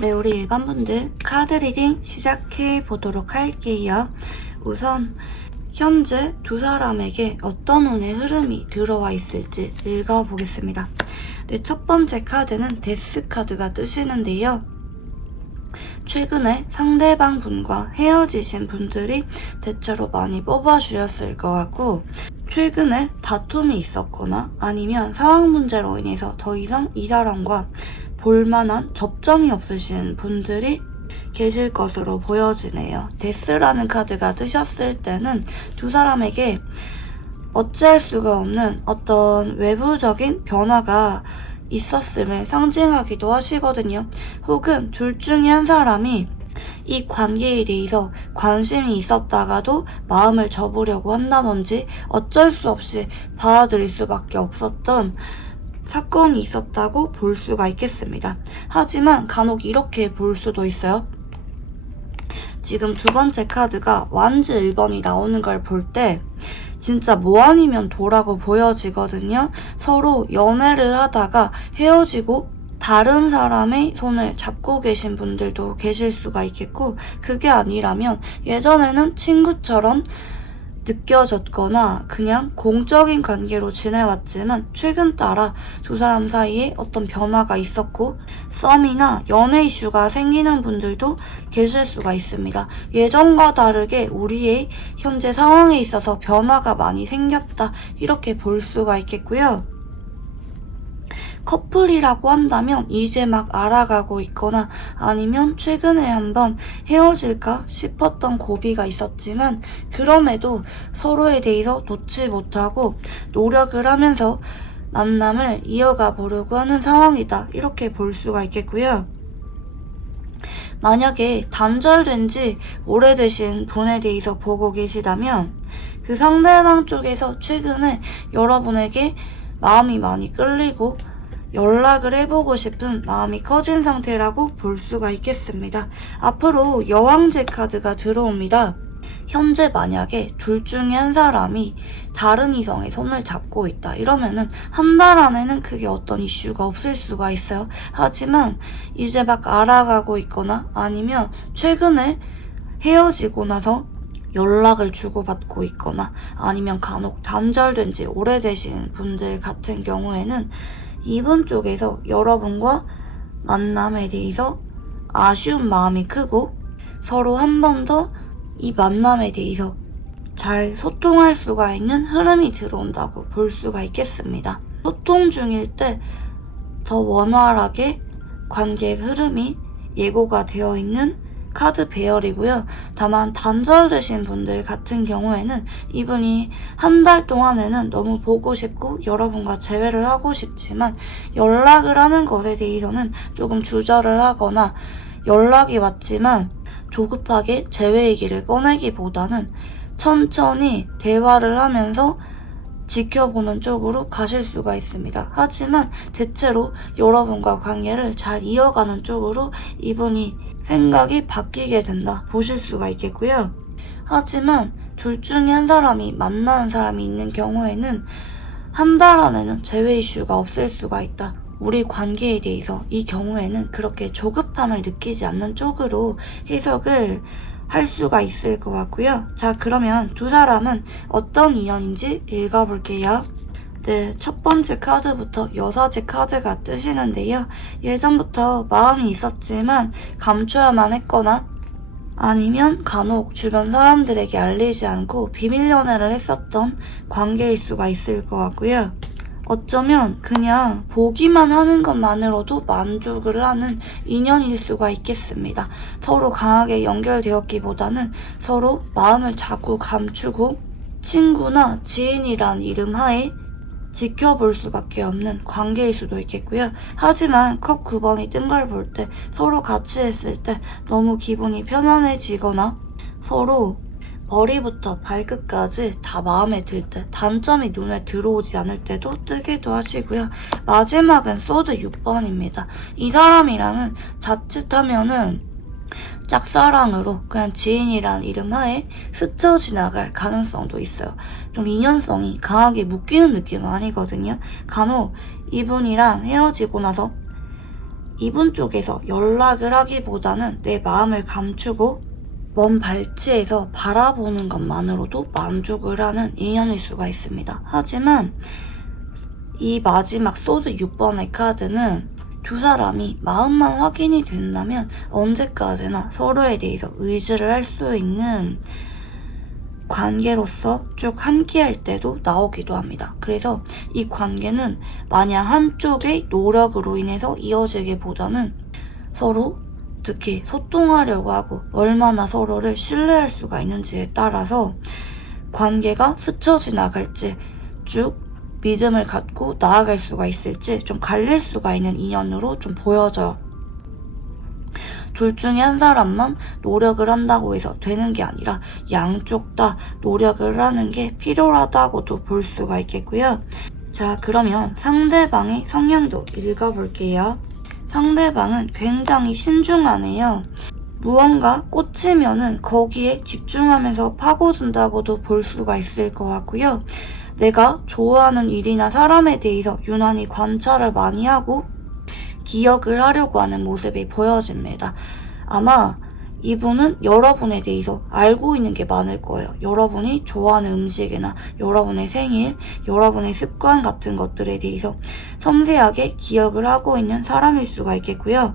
네, 우리 일반분들 카드 리딩 시작해 보도록 할게요. 우선 현재 두 사람에게 어떤 운의 흐름이 들어와 있을지 읽어보겠습니다. 네, 첫 번째 카드는 데스 카드가 뜨시는데요. 최근에 상대방 분과 헤어지신 분들이 대체로 많이 뽑아주셨을 것 같고, 최근에 다툼이 있었거나 아니면 상황 문제로 인해서 더 이상 이 사람과 볼만한 접점이 없으신 분들이 계실 것으로 보여지네요. 데스라는 카드가 뜨셨을 때는 두 사람에게 어찌할 수가 없는 어떤 외부적인 변화가 있었음을 상징하기도 하시거든요. 혹은 둘 중에 한 사람이 이 관계에 대해서 관심이 있었다가도 마음을 접으려고 한다든지 어쩔 수 없이 받아들일 수밖에 없었던 사건이 있었다고 볼 수가 있겠습니다. 하지만 간혹 이렇게 볼 수도 있어요. 지금 두 번째 카드가 완즈 1번이 나오는 걸 볼 때 진짜 뭐 아니면 도라고 보여지거든요. 서로 연애를 하다가 헤어지고 다른 사람의 손을 잡고 계신 분들도 계실 수가 있겠고, 그게 아니라면 예전에는 친구처럼 느껴졌거나 그냥 공적인 관계로 지내왔지만 최근 따라 두 사람 사이에 어떤 변화가 있었고 썸이나 연애 이슈가 생기는 분들도 계실 수가 있습니다. 예전과 다르게 우리의 현재 상황에 있어서 변화가 많이 생겼다, 이렇게 볼 수가 있겠고요. 커플이라고 한다면 이제 막 알아가고 있거나 아니면 최근에 한번 헤어질까 싶었던 고비가 있었지만 그럼에도 서로에 대해서 놓지 못하고 노력을 하면서 만남을 이어가 보려고 하는 상황이다, 이렇게 볼 수가 있겠고요. 만약에 단절된 지 오래되신 분에 대해서 보고 계시다면 그 상대방 쪽에서 최근에 여러분에게 마음이 많이 끌리고 연락을 해보고 싶은 마음이 커진 상태라고 볼 수가 있겠습니다. 앞으로 여왕제 카드가 들어옵니다. 현재 만약에 둘 중에 한 사람이 다른 이성의 손을 잡고 있다 이러면은 한 달 안에는 그게 어떤 이슈가 없을 수가 있어요. 하지만 이제 막 알아가고 있거나 아니면 최근에 헤어지고 나서 연락을 주고받고 있거나 아니면 간혹 단절된 지 오래되신 분들 같은 경우에는 이분 쪽에서 여러분과 만남에 대해서 아쉬운 마음이 크고 서로 한 번 더 이 만남에 대해서 잘 소통할 수가 있는 흐름이 들어온다고 볼 수가 있겠습니다. 소통 중일 때 더 원활하게 관계의 흐름이 예고가 되어 있는 카드 배열이고요. 다만 단절되신 분들 같은 경우에는 이분이 한 달 동안에는 너무 보고 싶고 여러분과 재회를 하고 싶지만 연락을 하는 것에 대해서는 조금 주저를 하거나 연락이 왔지만 조급하게 재회 얘기를 꺼내기보다는 천천히 대화를 하면서 지켜보는 쪽으로 가실 수가 있습니다. 하지만 대체로 여러분과 관계를 잘 이어가는 쪽으로 이분이 생각이 바뀌게 된다 보실 수가 있겠고요. 하지만 둘 중에 한 사람이 만나는 사람이 있는 경우에는 한 달 안에는 재회 이슈가 없을 수가 있다. 우리 관계에 대해서 이 경우에는 그렇게 조급함을 느끼지 않는 쪽으로 해석을 할 수가 있을 것 같고요. 자, 그러면 두 사람은 어떤 인연인지 읽어볼게요. 네, 첫 번째 카드부터 여사제 카드가 뜨시는데요. 예전부터 마음이 있었지만 감춰야만 했거나 아니면 간혹 주변 사람들에게 알리지 않고 비밀 연애를 했었던 관계일 수가 있을 것 같고요. 어쩌면 그냥 보기만 하는 것만으로도 만족을 하는 인연일 수가 있겠습니다. 서로 강하게 연결되었기보다는 서로 마음을 자꾸 감추고 친구나 지인이란 이름 하에 지켜볼 수밖에 없는 관계일 수도 있겠고요. 하지만 컵 9번이 뜬 걸 볼 때 서로 같이 했을 때 너무 기분이 편안해지거나 서로 머리부터 발끝까지 다 마음에 들 때, 단점이 눈에 들어오지 않을 때도 뜨기도 하시고요. 마지막은 소드 6번입니다. 이 사람이랑은 자칫하면은 짝사랑으로 그냥 지인이란 이름 하에 스쳐 지나갈 가능성도 있어요. 좀 인연성이 강하게 묶이는 느낌은 아니거든요. 간혹 이분이랑 헤어지고 나서 이분 쪽에서 연락을 하기보다는 내 마음을 감추고 먼 발치에서 바라보는 것만으로도 만족을 하는 인연일 수가 있습니다. 하지만 이 마지막 소드 6번의 카드는 두 사람이 마음만 확인이 된다면 언제까지나 서로에 대해서 의지를 할 수 있는 관계로서 쭉 함께할 때도 나오기도 합니다. 그래서 이 관계는 만약 한쪽의 노력으로 인해서 이어지기보다는 서로 특히 소통하려고 하고 얼마나 서로를 신뢰할 수가 있는지에 따라서 관계가 스쳐 지나갈지 쭉 믿음을 갖고 나아갈 수가 있을지 좀 갈릴 수가 있는 인연으로 좀 보여져요. 둘 중에 한 사람만 노력을 한다고 해서 되는 게 아니라 양쪽 다 노력을 하는 게 필요하다고도 볼 수가 있겠고요. 자, 그러면 상대방의 성향도 읽어볼게요. 상대방은 굉장히 신중하네요. 무언가 꽂히면은 거기에 집중하면서 파고든다고도 볼 수가 있을 것 같고요. 내가 좋아하는 일이나 사람에 대해서 유난히 관찰을 많이 하고 기억을 하려고 하는 모습이 보여집니다. 아마 이분은 여러분에 대해서 알고 있는 게 많을 거예요. 여러분이 좋아하는 음식이나 여러분의 생일, 여러분의 습관 같은 것들에 대해서 섬세하게 기억을 하고 있는 사람일 수가 있겠고요.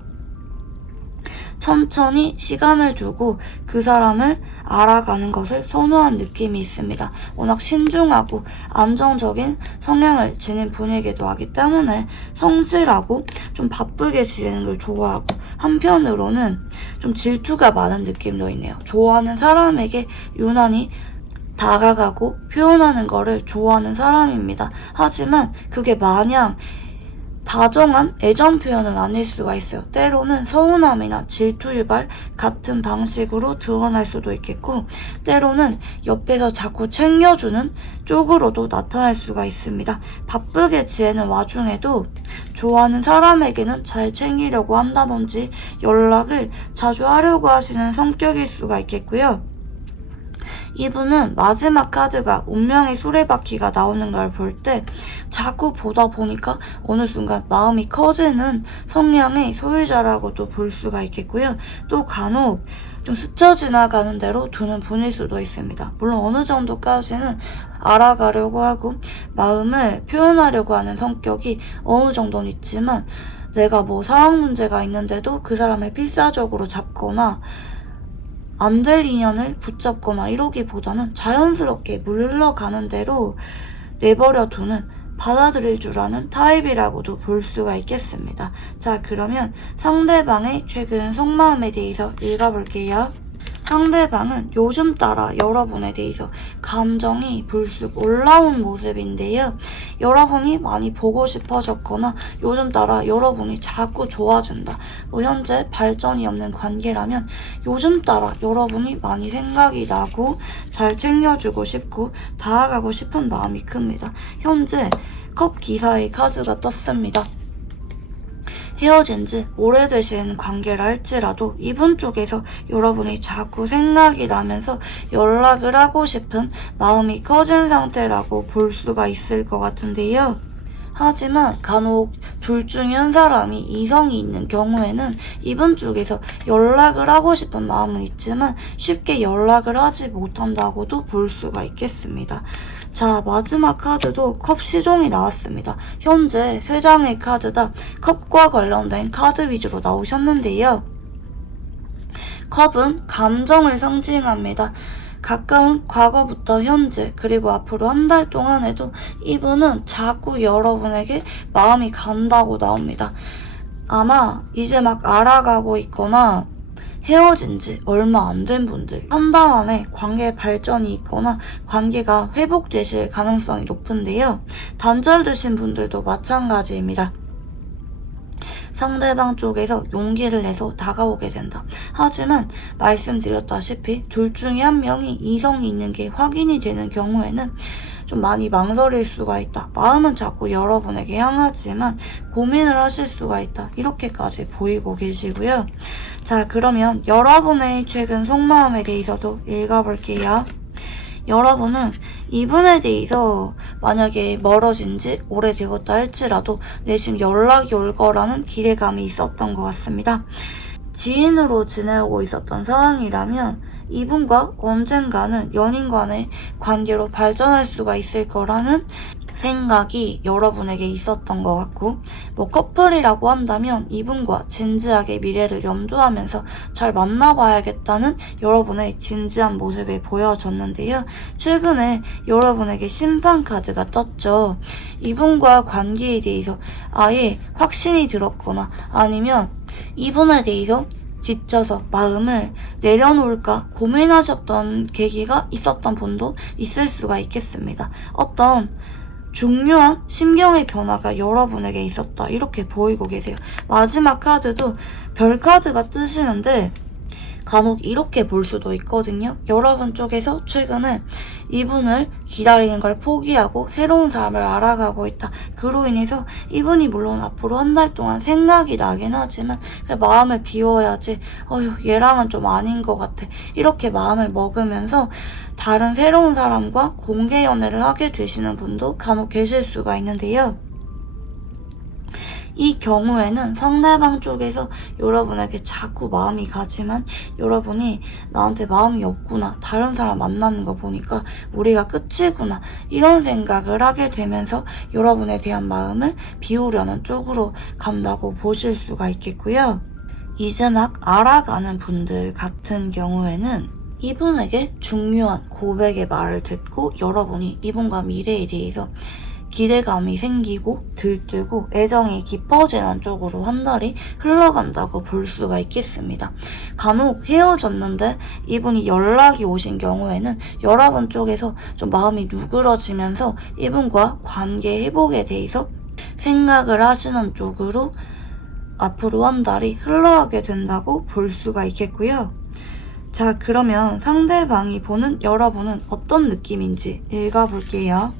천천히 시간을 두고 그 사람을 알아가는 것을 선호한 느낌이 있습니다. 워낙 신중하고 안정적인 성향을 지닌 분이기도 하기 때문에 성실하고 좀 바쁘게 지내는 걸 좋아하고 한편으로는 좀 질투가 많은 느낌도 있네요. 좋아하는 사람에게 유난히 다가가고 표현하는 거를 좋아하는 사람입니다. 하지만 그게 마냥 다정한 애정 표현은 아닐 수가 있어요. 때로는 서운함이나 질투 유발 같은 방식으로 드러날 수도 있겠고 때로는 옆에서 자꾸 챙겨주는 쪽으로도 나타날 수가 있습니다. 바쁘게 지내는 와중에도 좋아하는 사람에게는 잘 챙기려고 한다든지 연락을 자주 하려고 하시는 성격일 수가 있겠고요. 이분은 마지막 카드가 운명의 수레바퀴가 나오는 걸 볼 때 자꾸 보다 보니까 어느 순간 마음이 커지는 성향의 소유자라고도 볼 수가 있겠고요. 또 간혹 좀 스쳐 지나가는 대로 두는 분일 수도 있습니다. 물론 어느 정도까지는 알아가려고 하고 마음을 표현하려고 하는 성격이 어느 정도는 있지만 내가 뭐 상황 문제가 있는데도 그 사람을 필사적으로 잡거나 안 될 인연을 붙잡거나 이러기보다는 자연스럽게 물러가는 대로 내버려 두는 받아들일 줄 아는 타입이라고도 볼 수가 있겠습니다. 자, 그러면 상대방의 최근 속마음에 대해서 읽어볼게요. 상대방은 요즘 따라 여러분에 대해서 감정이 불쑥 올라온 모습인데요. 여러분이 많이 보고 싶어졌거나 요즘 따라 여러분이 자꾸 좋아진다. 현재 발전이 없는 관계라면 요즘 따라 여러분이 많이 생각이 나고 잘 챙겨주고 싶고 다가가고 싶은 마음이 큽니다. 현재 컵 기사의 카드가 떴습니다. 헤어진 지 오래되신 관계라 할지라도 이분 쪽에서 여러분이 자꾸 생각이 나면서 연락을 하고 싶은 마음이 커진 상태라고 볼 수가 있을 것 같은데요. 하지만 간혹 둘 중에 한 사람이 이성이 있는 경우에는 이분 쪽에서 연락을 하고 싶은 마음은 있지만 쉽게 연락을 하지 못한다고도 볼 수가 있겠습니다. 자, 마지막 카드도 컵 시종이 나왔습니다. 현재 3장의 카드 다 컵과 관련된 카드 위주로 나오셨는데요. 컵은 감정을 상징합니다. 가까운 과거부터 현재 그리고 앞으로 한 달 동안에도 이분은 자꾸 여러분에게 마음이 간다고 나옵니다. 아마 이제 막 알아가고 있거나 헤어진 지 얼마 안 된 분들, 한 달 안에 관계 발전이 있거나 관계가 회복되실 가능성이 높은데요. 단절되신 분들도 마찬가지입니다. 상대방 쪽에서 용기를 내서 다가오게 된다. 하지만 말씀드렸다시피 둘 중에 한 명이 이성이 있는 게 확인이 되는 경우에는 좀 많이 망설일 수가 있다. 마음은 자꾸 여러분에게 향하지만 고민을 하실 수가 있다. 이렇게까지 보이고 계시고요. 자, 그러면 여러분의 최근 속마음에 대해서도 읽어볼게요. 여러분은 이분에 대해서 만약에 멀어진 지 오래되었다 할지라도 내심 연락이 올 거라는 기대감이 있었던 것 같습니다. 지인으로 지내고 있었던 상황이라면 이분과 언젠가는 연인 간의 관계로 발전할 수가 있을 거라는 생각이 여러분에게 있었던 것 같고, 커플이라고 한다면 이분과 진지하게 미래를 염두하면서 잘 만나봐야겠다는 여러분의 진지한 모습이 보여졌는데요. 최근에 여러분에게 심판 카드가 떴죠. 이분과 관계에 대해서 아예 확신이 들었거나 아니면 이분에 대해서 지쳐서 마음을 내려놓을까 고민하셨던 계기가 있었던 분도 있을 수가 있겠습니다. 어떤 중요한 심경의 변화가 여러분에게 있었다, 이렇게 보이고 계세요. 마지막 카드도 별 카드가 뜨시는데 간혹 이렇게 볼 수도 있거든요. 여러분 쪽에서 최근에 이분을 기다리는 걸 포기하고 새로운 사람을 알아가고 있다. 그로 인해서 이분이 물론 앞으로 한 달 동안 생각이 나긴 하지만 마음을 비워야지, 얘랑은 좀 아닌 것 같아, 이렇게 마음을 먹으면서 다른 새로운 사람과 공개 연애를 하게 되시는 분도 간혹 계실 수가 있는데요. 이 경우에는 상대방 쪽에서 여러분에게 자꾸 마음이 가지만 여러분이 나한테 마음이 없구나, 다른 사람 만나는 거 보니까 우리가 끝이구나, 이런 생각을 하게 되면서 여러분에 대한 마음을 비우려는 쪽으로 간다고 보실 수가 있겠고요. 이제 막 알아가는 분들 같은 경우에는 이분에게 중요한 고백의 말을 듣고 여러분이 이분과 미래에 대해서 기대감이 생기고 들뜨고 애정이 깊어지는 쪽으로 한 달이 흘러간다고 볼 수가 있겠습니다. 간혹 헤어졌는데 이분이 연락이 오신 경우에는 여러분 쪽에서 좀 마음이 누그러지면서 이분과 관계 회복에 대해서 생각을 하시는 쪽으로 앞으로 한 달이 흘러가게 된다고 볼 수가 있겠고요. 자, 그러면 상대방이 보는 여러분은 어떤 느낌인지 읽어볼게요.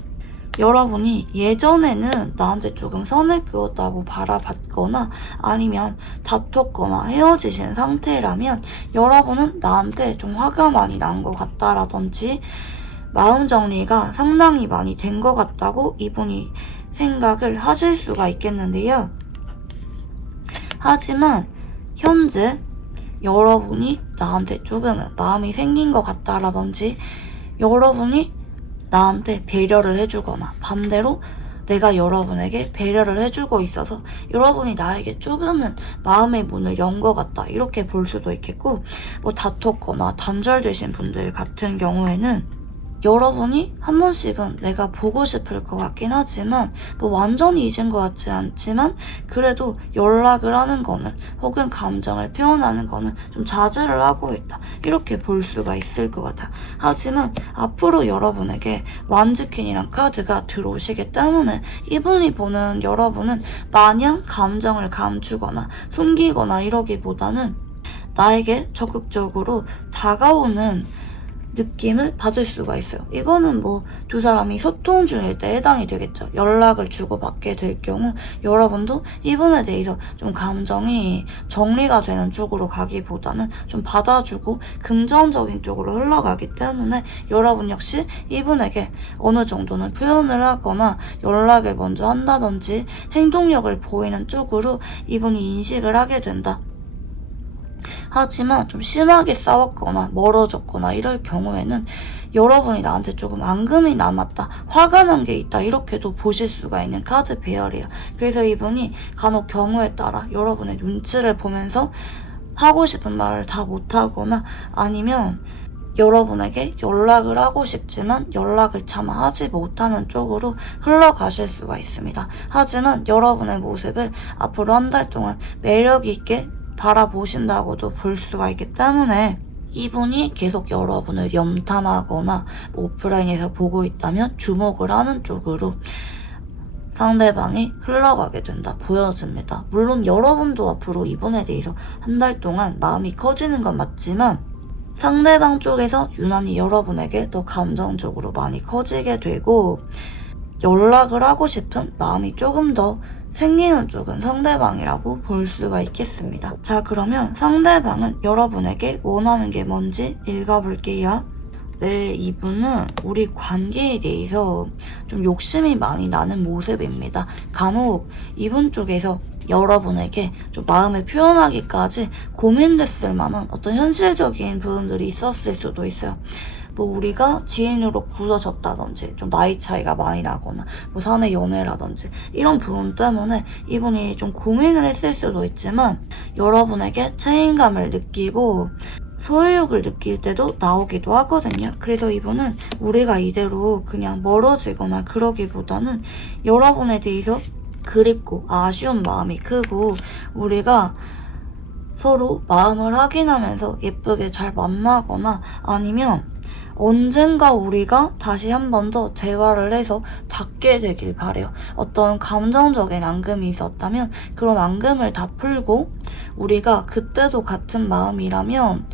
여러분이 예전에는 나한테 조금 선을 그었다고 바라봤거나 아니면 다퉜거나 헤어지신 상태라면 여러분은 나한테 좀 화가 많이 난 것 같다라든지 마음 정리가 상당히 많이 된 것 같다고 이분이 생각을 하실 수가 있겠는데요. 하지만 현재 여러분이 나한테 조금은 마음이 생긴 것 같다라든지 여러분이 나한테 배려를 해주거나 반대로 내가 여러분에게 배려를 해주고 있어서 여러분이 나에게 조금은 마음의 문을 연 것 같다, 이렇게 볼 수도 있겠고, 다퉜거나 단절되신 분들 같은 경우에는 여러분이 한 번씩은 내가 보고 싶을 것 같긴 하지만 완전히 잊은 것 같지 않지만 그래도 연락을 하는 거는 혹은 감정을 표현하는 거는 좀 자제를 하고 있다, 이렇게 볼 수가 있을 것 같아요. 하지만 앞으로 여러분에게 완즈퀸이란 카드가 들어오시기 때문에 이분이 보는 여러분은 마냥 감정을 감추거나 숨기거나 이러기보다는 나에게 적극적으로 다가오는 느낌을 받을 수가 있어요. 이거는 두 사람이 소통 중일 때 해당이 되겠죠. 연락을 주고받게 될 경우 여러분도 이분에 대해서 좀 감정이 정리가 되는 쪽으로 가기보다는 좀 받아주고 긍정적인 쪽으로 흘러가기 때문에 여러분 역시 이분에게 어느 정도는 표현을 하거나 연락을 먼저 한다든지 행동력을 보이는 쪽으로 이분이 인식을 하게 된다. 하지만 좀 심하게 싸웠거나 멀어졌거나 이럴 경우에는 여러분이 나한테 조금 앙금이 남았다, 화가 난 게 있다, 이렇게도 보실 수가 있는 카드 배열이에요. 그래서 이분이 간혹 경우에 따라 여러분의 눈치를 보면서 하고 싶은 말을 다 못하거나 아니면 여러분에게 연락을 하고 싶지만 연락을 차마 하지 못하는 쪽으로 흘러가실 수가 있습니다. 하지만 여러분의 모습을 앞으로 한 달 동안 매력 있게 바라보신다고도 볼 수가 있기 때문에 이분이 계속 여러분을 염탐하거나 오프라인에서 보고 있다면 주목을 하는 쪽으로 상대방이 흘러가게 된다 보여집니다. 물론 여러분도 앞으로 이분에 대해서 한 달 동안 마음이 커지는 건 맞지만 상대방 쪽에서 유난히 여러분에게 더 감정적으로 많이 커지게 되고 연락을 하고 싶은 마음이 조금 더 생기는 쪽은 상대방이라고 볼 수가 있겠습니다. 자, 그러면 상대방은 여러분에게 원하는 게 뭔지 읽어볼게요. 때 이분은 우리 관계에 대해서 좀 욕심이 많이 나는 모습입니다. 간혹 이분 쪽에서 여러분에게 좀 마음을 표현하기까지 고민됐을 만한 어떤 현실적인 부분들이 있었을 수도 있어요. 뭐 우리가 지인으로 굳어졌다든지 좀 나이 차이가 많이 나거나 뭐 사내 연애라든지 이런 부분 때문에 이분이 좀 고민을 했을 수도 있지만 여러분에게 책임감을 느끼고 소유욕을 느낄 때도 나오기도 하거든요. 그래서 이분은 우리가 이대로 그냥 멀어지거나 그러기보다는 여러분에 대해서 그립고 아쉬운 마음이 크고 우리가 서로 마음을 확인하면서 예쁘게 잘 만나거나 아니면 언젠가 우리가 다시 한 번 더 대화를 해서 닿게 되길 바래요. 어떤 감정적인 앙금이 있었다면 그런 앙금을 다 풀고 우리가 그때도 같은 마음이라면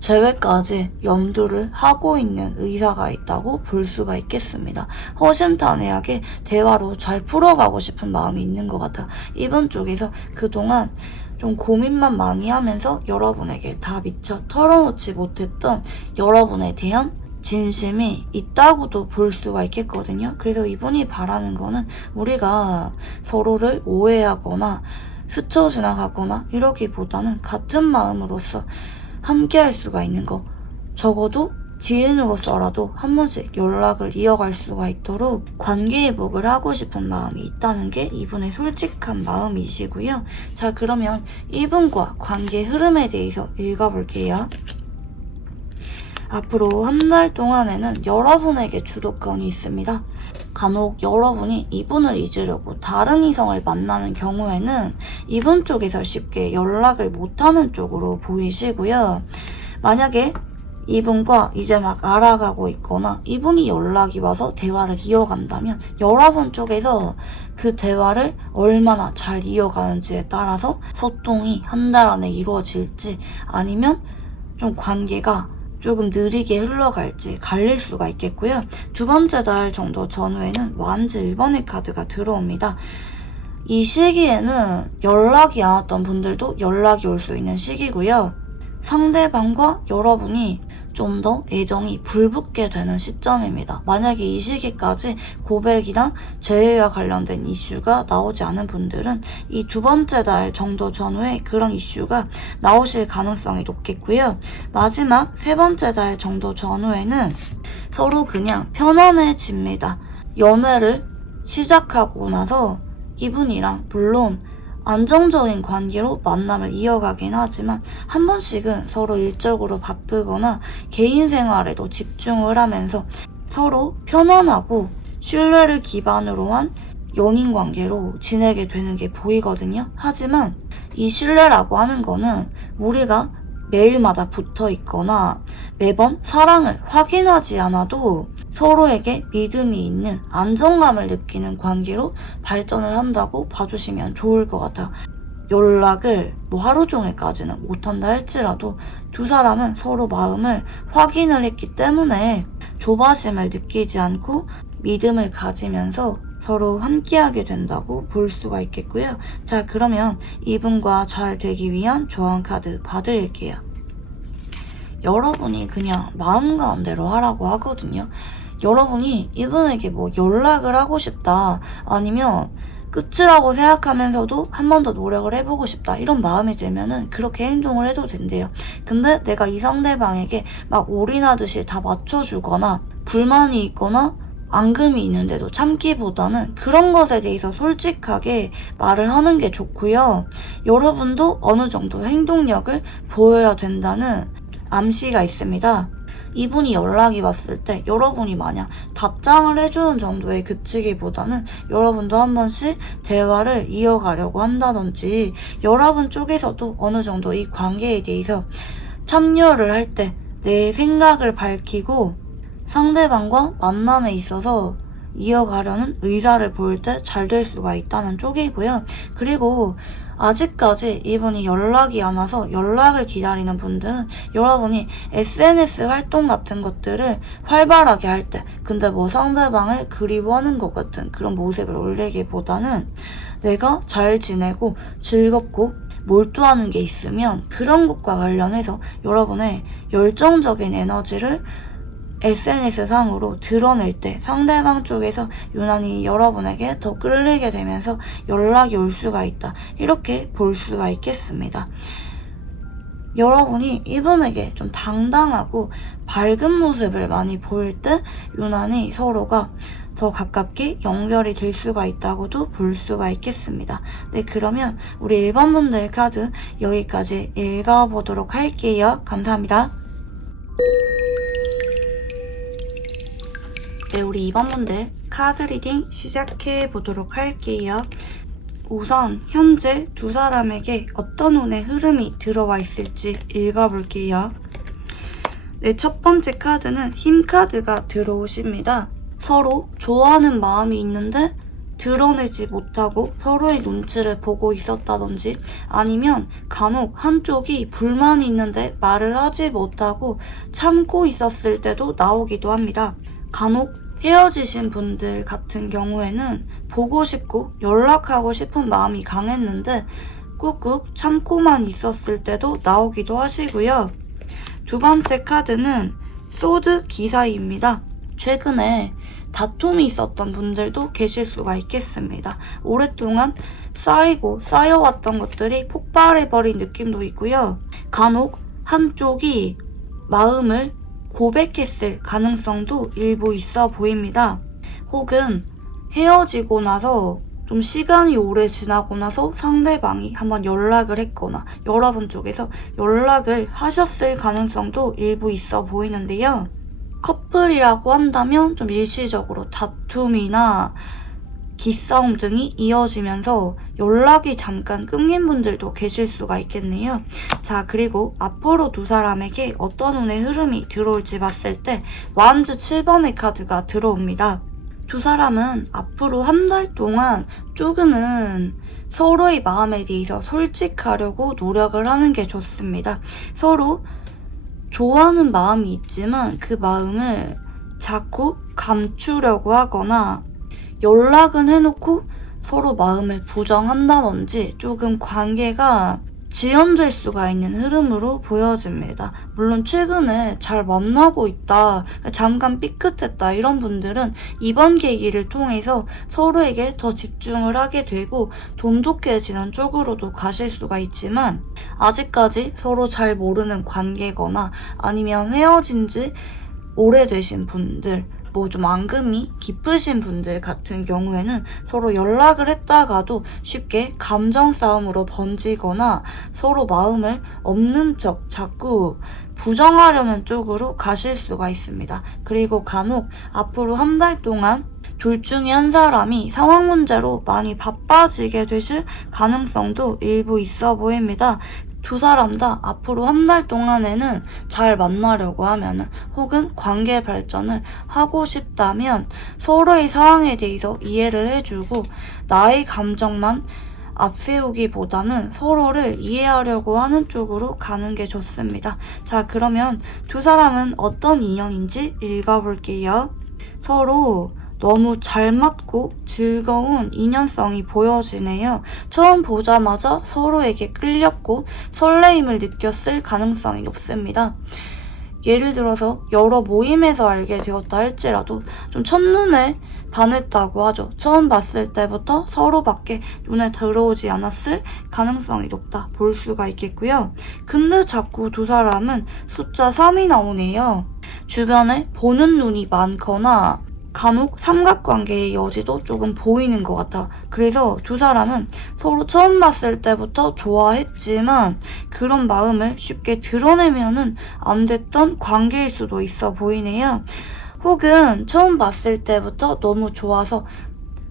재회까지 염두를 하고 있는 의사가 있다고 볼 수가 있겠습니다. 허심탄회하게 대화로 잘 풀어가고 싶은 마음이 있는 것 같아요. 이번 쪽에서 그동안 좀 고민만 많이 하면서 여러분에게 다 미처 털어놓지 못했던 여러분에 대한 진심이 있다고도 볼 수가 있겠거든요. 그래서 이분이 바라는 거는 우리가 서로를 오해하거나 스쳐 지나가거나 이러기보다는 같은 마음으로서 함께 할 수가 있는 거, 적어도 지인으로서라도 한 번씩 연락을 이어갈 수가 있도록 관계 회복을 하고 싶은 마음이 있다는 게 이분의 솔직한 마음이시고요. 자, 그러면 이분과 관계 흐름에 대해서 읽어볼게요. 앞으로 한 달 동안에는 여러분에게 주도권이 있습니다. 간혹 여러분이 이분을 잊으려고 다른 이성을 만나는 경우에는 이분 쪽에서 쉽게 연락을 못하는 쪽으로 보이시고요. 만약에 이분과 이제 막 알아가고 있거나 이분이 연락이 와서 대화를 이어간다면 여러분 쪽에서 그 대화를 얼마나 잘 이어가는지에 따라서 소통이 한 달 안에 이루어질지 아니면 좀 관계가 조금 느리게 흘러갈지 갈릴 수가 있겠고요. 두 번째 달 정도 전후에는 완즈 1번의 카드가 들어옵니다. 이 시기에는 연락이 안 왔던 분들도 연락이 올 수 있는 시기고요. 상대방과 여러분이 좀 더 애정이 불붙게 되는 시점입니다. 만약에 이 시기까지 고백이나 재회와 관련된 이슈가 나오지 않은 분들은 이 두 번째 달 정도 전후에 그런 이슈가 나오실 가능성이 높겠고요. 마지막 세 번째 달 정도 전후에는 서로 그냥 편안해집니다. 연애를 시작하고 나서 이분이랑 물론 안정적인 관계로 만남을 이어가긴 하지만 한 번씩은 서로 일적으로 바쁘거나 개인 생활에도 집중을 하면서 서로 편안하고 신뢰를 기반으로 한 연인 관계로 지내게 되는 게 보이거든요. 하지만 이 신뢰라고 하는 거는 우리가 매일마다 붙어 있거나 매번 사랑을 확인하지 않아도 서로에게 믿음이 있는 안정감을 느끼는 관계로 발전을 한다고 봐주시면 좋을 것 같아요. 연락을 뭐 하루 종일까지는 못한다 할지라도 두 사람은 서로 마음을 확인을 했기 때문에 조바심을 느끼지 않고 믿음을 가지면서 서로 함께하게 된다고 볼 수가 있겠고요. 자, 그러면 이분과 잘 되기 위한 조언 카드 봐드릴게요. 여러분이 그냥 마음 가운데로 하라고 하거든요. 여러분이 이분에게 뭐 연락을 하고 싶다 아니면 끝이라고 생각하면서도 한 번 더 노력을 해보고 싶다 이런 마음이 들면은 그렇게 행동을 해도 된대요. 근데 내가 이 상대방에게 막 올인하듯이 다 맞춰주거나 불만이 있거나 앙금이 있는데도 참기보다는 그런 것에 대해서 솔직하게 말을 하는 게 좋고요. 여러분도 어느 정도 행동력을 보여야 된다는 암시가 있습니다. 이분이 연락이 왔을 때 여러분이 마냥 답장을 해주는 정도에 그치기보다는 여러분도 한 번씩 대화를 이어가려고 한다든지 여러분 쪽에서도 어느 정도 이 관계에 대해서 참여를 할 때 내 생각을 밝히고 상대방과 만남에 있어서 이어가려는 의사를 보일 때 잘 될 수가 있다는 쪽이고요. 그리고 아직까지 이분이 연락이 안 와서 연락을 기다리는 분들은 여러분이 SNS 활동 같은 것들을 활발하게 할 때 근데 뭐 상대방을 그리워하는 것 같은 그런 모습을 올리기보다는 내가 잘 지내고 즐겁고 몰두하는 게 있으면 그런 것과 관련해서 여러분의 열정적인 에너지를 SNS상으로 드러낼 때 상대방 쪽에서 유난히 여러분에게 더 끌리게 되면서 연락이 올 수가 있다. 이렇게 볼 수가 있겠습니다. 여러분이 이분에게 좀 당당하고 밝은 모습을 많이 보일 때 유난히 서로가 더 가깝게 연결이 될 수가 있다고도 볼 수가 있겠습니다. 네, 그러면 우리 1번 분들 카드 여기까지 읽어보도록 할게요. 감사합니다. 네, 우리 2번 분들 카드 리딩 시작해 보도록 할게요. 우선 현재 두 사람에게 어떤 운의 흐름이 들어와 있을지 읽어볼게요. 네, 첫 번째 카드는 힘 카드가 들어오십니다. 서로 좋아하는 마음이 있는데 드러내지 못하고 서로의 눈치를 보고 있었다든지 아니면 간혹 한쪽이 불만이 있는데 말을 하지 못하고 참고 있었을 때도 나오기도 합니다. 간혹 헤어지신 분들 같은 경우에는 보고 싶고 연락하고 싶은 마음이 강했는데 꾹꾹 참고만 있었을 때도 나오기도 하시고요. 두 번째 카드는 소드 기사입니다. 최근에 다툼이 있었던 분들도 계실 수가 있겠습니다. 오랫동안 쌓여왔던 것들이 폭발해버린 느낌도 있고요. 간혹 한쪽이 마음을 고백했을 가능성도 일부 있어 보입니다. 혹은 헤어지고 나서 좀 시간이 오래 지나고 나서 상대방이 한번 연락을 했거나 여러분 쪽에서 연락을 하셨을 가능성도 일부 있어 보이는데요. 커플이라고 한다면 좀 일시적으로 다툼이나 기싸움 등이 이어지면서 연락이 잠깐 끊긴 분들도 계실 수가 있겠네요. 자, 그리고 앞으로 두 사람에게 어떤 운의 흐름이 들어올지 봤을 때 완즈 7번의 카드가 들어옵니다. 두 사람은 앞으로 한 달 동안 조금은 서로의 마음에 대해서 솔직하려고 노력을 하는 게 좋습니다. 서로 좋아하는 마음이 있지만 그 마음을 자꾸 감추려고 하거나 연락은 해놓고 서로 마음을 부정한다든지 조금 관계가 지연될 수가 있는 흐름으로 보여집니다. 물론 최근에 잘 만나고 있다, 잠깐 삐끗했다 이런 분들은 이번 계기를 통해서 서로에게 더 집중을 하게 되고 돈독해지는 쪽으로도 가실 수가 있지만 아직까지 서로 잘 모르는 관계거나 아니면 헤어진 지 오래되신 분들 뭐 좀 앙금이 깊으신 분들 같은 경우에는 서로 연락을 했다가도 쉽게 감정 싸움으로 번지거나 서로 마음을 없는 척 자꾸 부정하려는 쪽으로 가실 수가 있습니다. 그리고 간혹 앞으로 한 달 동안 둘 중에 한 사람이 상황 문제로 많이 바빠지게 되실 가능성도 일부 있어 보입니다. 두 사람 다 앞으로 한 달 동안에는 잘 만나려고 하면은 혹은 관계 발전을 하고 싶다면 서로의 상황에 대해서 이해를 해주고 나의 감정만 앞세우기보다는 서로를 이해하려고 하는 쪽으로 가는 게 좋습니다. 자, 그러면 두 사람은 어떤 인연인지 읽어볼게요. 서로 너무 잘 맞고 즐거운 인연성이 보여지네요. 처음 보자마자 서로에게 끌렸고 설레임을 느꼈을 가능성이 높습니다. 예를 들어서 여러 모임에서 알게 되었다 할지라도 좀 첫눈에 반했다고 하죠. 처음 봤을 때부터 서로밖에 눈에 들어오지 않았을 가능성이 높다 볼 수가 있겠고요. 근데 자꾸 두 사람은 숫자 3이 나오네요. 주변에 보는 눈이 많거나 간혹 삼각관계의 여지도 조금 보이는 것 같아. 그래서 두 사람은 서로 처음 봤을 때부터 좋아했지만 그런 마음을 쉽게 드러내면은 안 됐던 관계일 수도 있어 보이네요. 혹은 처음 봤을 때부터 너무 좋아서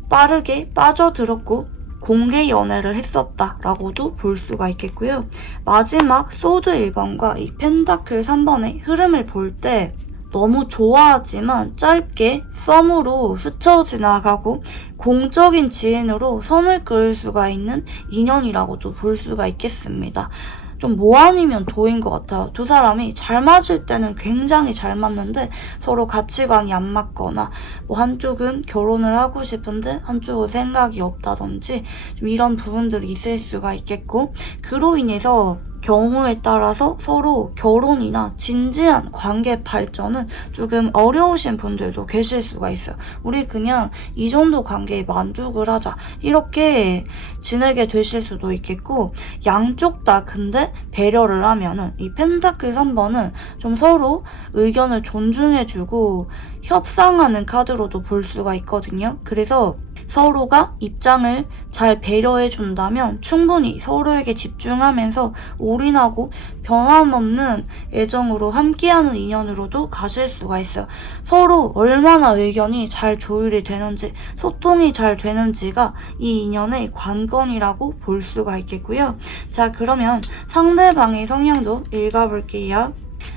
빠르게 빠져들었고 공개 연애를 했었다라고도 볼 수가 있겠고요. 마지막 소드 1번과 이 펜타클 3번의 흐름을 볼 때 너무 좋아하지만 짧게 썸으로 스쳐 지나가고 공적인 지인으로 선을 그을 수가 있는 인연이라고도 볼 수가 있겠습니다. 좀 뭐 아니면 도인 것 같아요. 두 사람이 잘 맞을 때는 굉장히 잘 맞는데 서로 가치관이 안 맞거나 뭐 한쪽은 결혼을 하고 싶은데 한쪽은 생각이 없다든지 좀 이런 부분들이 있을 수가 있겠고 그로 인해서 경우에 따라서 서로 결혼이나 진지한 관계 발전은 조금 어려우신 분들도 계실 수가 있어요. 우리 그냥 이 정도 관계에 만족을 하자, 이렇게 지내게 되실 수도 있겠고, 양쪽 다 근데 배려를 하면은 이 펜타클 3번은 좀 서로 의견을 존중해주고 협상하는 카드로도 볼 수가 있거든요. 그래서 서로가 입장을 잘 배려해준다면 충분히 서로에게 집중하면서 올인하고 변함없는 애정으로 함께하는 인연으로도 가실 수가 있어요. 서로 얼마나 의견이 잘 조율이 되는지, 소통이 잘 되는지가 이 인연의 관건이라고 볼 수가 있겠고요. 자, 그러면 상대방의 성향도 읽어볼게요.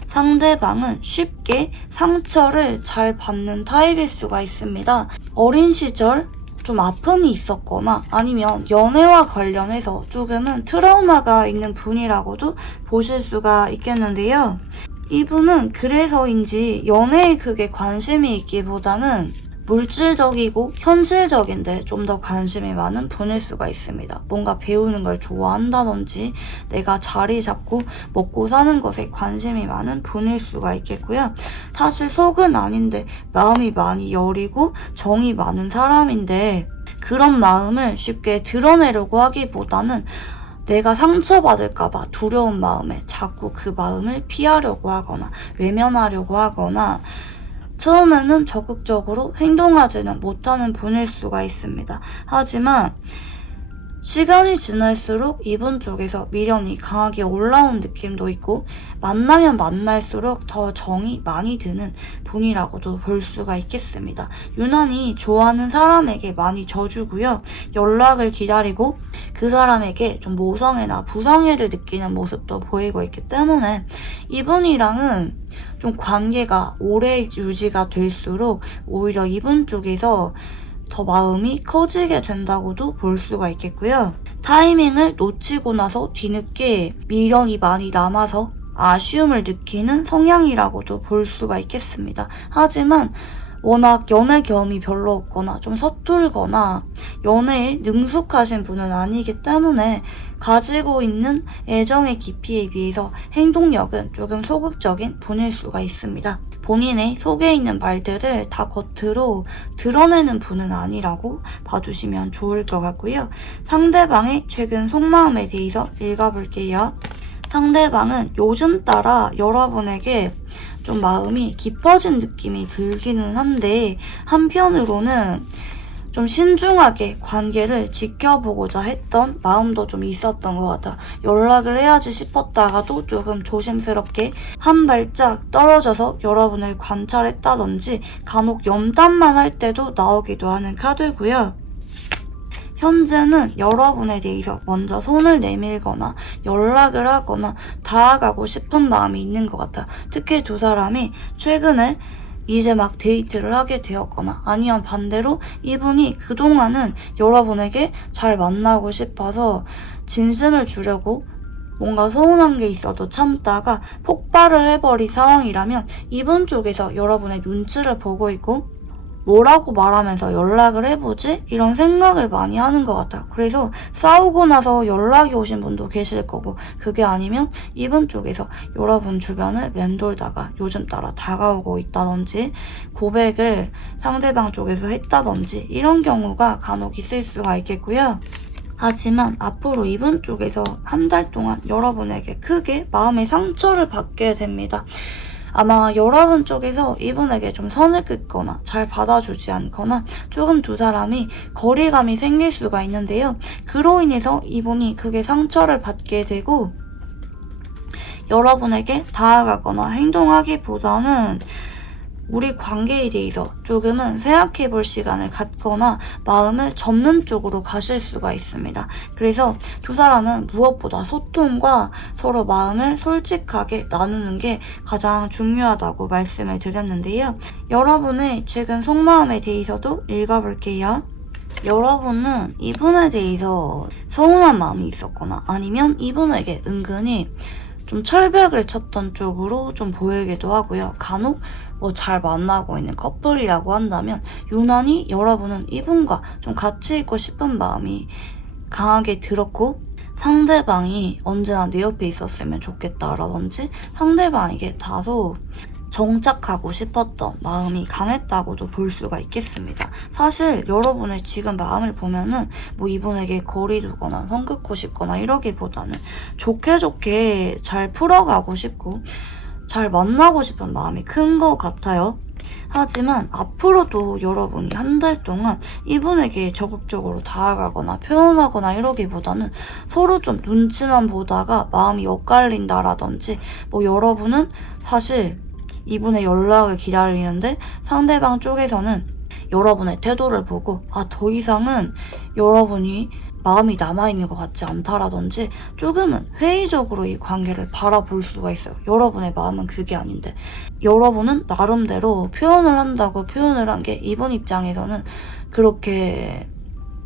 상대방은 쉽게 상처를 잘 받는 타입일 수가 있습니다. 어린 시절 좀 아픔이 있었거나 아니면 연애와 관련해서 조금은 트라우마가 있는 분이라고도 보실 수가 있겠는데요. 이분은 그래서인지 연애에 크게 관심이 있기보다는 물질적이고 현실적인데 좀 더 관심이 많은 분일 수가 있습니다. 뭔가 배우는 걸 좋아한다든지 내가 자리 잡고 먹고 사는 것에 관심이 많은 분일 수가 있겠고요. 사실 속은 아닌데 마음이 많이 여리고 정이 많은 사람인데, 그런 마음을 쉽게 드러내려고 하기보다는 내가 상처받을까봐 두려운 마음에 자꾸 그 마음을 피하려고 하거나 외면하려고 하거나 처음에는 적극적으로 행동하지는 못하는 분일 수가 있습니다. 하지만 시간이 지날수록 이분 쪽에서 미련이 강하게 올라온 느낌도 있고, 만나면 만날수록 더 정이 많이 드는 분이라고도 볼 수가 있겠습니다. 유난히 좋아하는 사람에게 많이 져주고요. 연락을 기다리고 그 사람에게 좀 모성애나 부성애를 느끼는 모습도 보이고 있기 때문에 이분이랑은 좀 관계가 오래 유지가 될수록 오히려 이분 쪽에서 더 마음이 커지게 된다고도 볼 수가 있겠고요. 타이밍을 놓치고 나서 뒤늦게 미련이 많이 남아서 아쉬움을 느끼는 성향이라고도 볼 수가 있겠습니다. 하지만 워낙 연애 경험이 별로 없거나 좀 서툴거나 연애에 능숙하신 분은 아니기 때문에 가지고 있는 애정의 깊이에 비해서 행동력은 조금 소극적인 분일 수가 있습니다. 본인의 속에 있는 말들을 다 겉으로 드러내는 분은 아니라고 봐주시면 좋을 것 같고요. 상대방의 최근 속마음에 대해서 읽어볼게요. 상대방은 요즘 따라 여러분에게 좀 마음이 깊어진 느낌이 들기는 한데, 한편으로는 좀 신중하게 관계를 지켜보고자 했던 마음도 좀 있었던 것 같아요. 연락을 해야지 싶었다가도 조금 조심스럽게 한 발짝 떨어져서 여러분을 관찰했다든지 간혹 염담만 할 때도 나오기도 하는 카드고요. 현재는 여러분에 대해서 먼저 손을 내밀거나 연락을 하거나 다가가고 싶은 마음이 있는 것 같아요. 특히 두 사람이 최근에 이제 막 데이트를 하게 되었거나 아니면 반대로 이분이 그동안은 여러분에게 잘 만나고 싶어서 진심을 주려고 뭔가 서운한 게 있어도 참다가 폭발을 해버린 상황이라면 이분 쪽에서 여러분의 눈치를 보고 있고 뭐라고 말하면서 연락을 해보지? 이런 생각을 많이 하는 것 같아요. 그래서 싸우고 나서 연락이 오신 분도 계실 거고, 그게 아니면 이분 쪽에서 여러분 주변을 맴돌다가 요즘 따라 다가오고 있다든지 고백을 상대방 쪽에서 했다든지 이런 경우가 간혹 있을 수가 있겠고요. 하지만 앞으로 이분 쪽에서 한 달 동안 여러분에게 크게 마음의 상처를 받게 됩니다. 아마 여러분 쪽에서 이분에게 좀 선을 긋거나 잘 받아주지 않거나 조금 두 사람이 거리감이 생길 수가 있는데요. 그로 인해서 이분이 크게 상처를 받게 되고 여러분에게 다가가거나 행동하기보다는 우리 관계에 대해서 조금은 생각해 볼 시간을 갖거나 마음을 접는 쪽으로 가실 수가 있습니다. 그래서 두 사람은 무엇보다 소통과 서로 마음을 솔직하게 나누는 게 가장 중요하다고 말씀을 드렸는데요. 여러분의 최근 속마음에 대해서도 읽어볼게요. 여러분은 이분에 대해서 서운한 마음이 있었거나 아니면 이분에게 은근히 좀 철벽을 쳤던 쪽으로 좀 보이기도 하고요. 간혹 잘 만나고 있는 커플이라고 한다면 유난히 여러분은 이분과 좀 같이 있고 싶은 마음이 강하게 들었고 상대방이 언제나 내 옆에 있었으면 좋겠다라든지 상대방에게 다소 정착하고 싶었던 마음이 강했다고도 볼 수가 있겠습니다. 사실 여러분의 지금 마음을 보면은 뭐 이분에게 거리 두거나 선 긋고 싶거나 이러기보다는 좋게 잘 풀어가고 싶고 잘 만나고 싶은 마음이 큰 것 같아요. 하지만 앞으로도 여러분이 한 달 동안 이분에게 적극적으로 다가가거나 표현하거나 이러기보다는 서로 좀 눈치만 보다가 마음이 엇갈린다라든지 뭐 여러분은 사실 이분의 연락을 기다리는데 상대방 쪽에서는 여러분의 태도를 보고 더 이상은 여러분이 마음이 남아있는 것 같지 않다라든지 조금은 회의적으로 이 관계를 바라볼 수가 있어요. 여러분의 마음은 그게 아닌데 여러분은 나름대로 표현을 한다고 표현을 한 게 이분 입장에서는 그렇게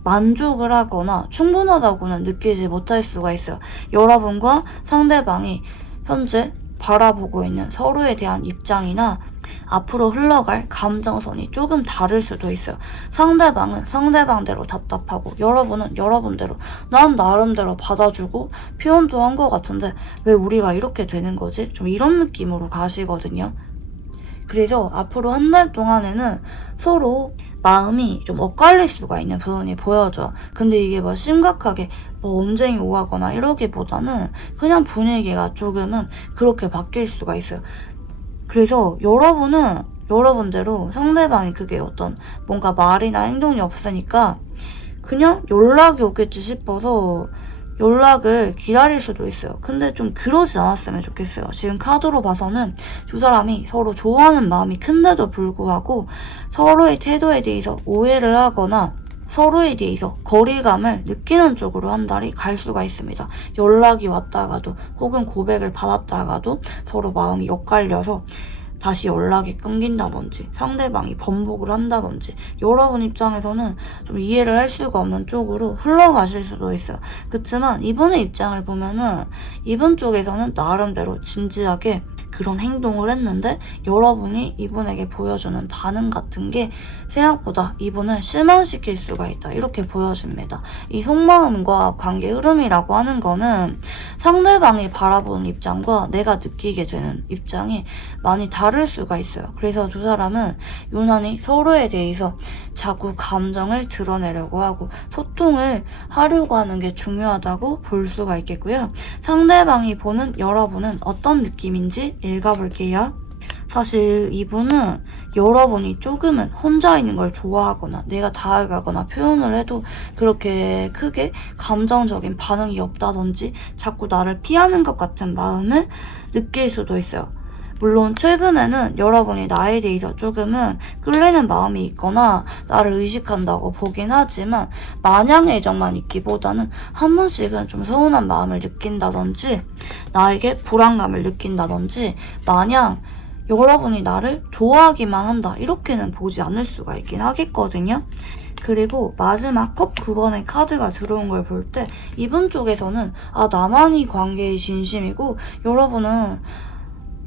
만족을 하거나 충분하다고는 느끼지 못할 수가 있어요. 여러분과 상대방이 현재 바라보고 있는 서로에 대한 입장이나 앞으로 흘러갈 감정선이 조금 다를 수도 있어요. 상대방은 상대방대로 답답하고 여러분은 여러분대로 난 나름대로 받아주고 표현도 한 것 같은데 왜 우리가 이렇게 되는 거지? 좀 이런 느낌으로 가시거든요. 그래서 앞으로 한 달 동안에는 서로 마음이 좀 엇갈릴 수가 있는 부분이 보여져요. 근데 이게 뭐 심각하게 뭐 언쟁이 오가거나 이러기보다는 그냥 분위기가 조금은 그렇게 바뀔 수가 있어요. 그래서 여러분은 여러분대로 상대방이 그게 어떤 뭔가 말이나 행동이 없으니까 그냥 연락이 오겠지 싶어서 연락을 기다릴 수도 있어요. 근데 좀 그러지 않았으면 좋겠어요. 지금 카드로 봐서는 두 사람이 서로 좋아하는 마음이 큰데도 불구하고 서로의 태도에 대해서 오해를 하거나 서로에 대해서 거리감을 느끼는 쪽으로 한 달이 갈 수가 있습니다. 연락이 왔다가도 혹은 고백을 받았다가도 서로 마음이 엇갈려서 다시 연락이 끊긴다든지 상대방이 번복을 한다든지 여러분 입장에서는 좀 이해를 할 수가 없는 쪽으로 흘러가실 수도 있어요. 그렇지만 이분의 입장을 보면은 이분 쪽에서는 나름대로 진지하게 그런 행동을 했는데 여러분이 이분에게 보여주는 반응 같은 게 생각보다 이분을 실망시킬 수가 있다. 이렇게 보여집니다. 이 속마음과 관계 흐름이라고 하는 거는 상대방이 바라보는 입장과 내가 느끼게 되는 입장이 많이 다를 수가 있어요. 그래서 두 사람은 유난히 서로에 대해서 자꾸 감정을 드러내려고 하고 소통을 하려고 하는 게 중요하다고 볼 수가 있겠고요. 상대방이 보는 여러분은 어떤 느낌인지 읽어볼게요. 사실 이분은 여러분이 조금은 혼자 있는 걸 좋아하거나 내가 다가가거나 표현을 해도 그렇게 크게 감정적인 반응이 없다든지 자꾸 나를 피하는 것 같은 마음을 느낄 수도 있어요. 물론 최근에는 여러분이 나에 대해서 조금은 끌리는 마음이 있거나 나를 의식한다고 보긴 하지만 마냥 애정만 있기보다는 한 번씩은 좀 서운한 마음을 느낀다든지 나에게 불안감을 느낀다든지 마냥 여러분이 나를 좋아하기만 한다 이렇게는 보지 않을 수가 있긴 하겠거든요. 그리고 마지막 컵 9번의 카드가 들어온 걸 볼 때 이분 쪽에서는 나만이 관계에 진심이고 여러분은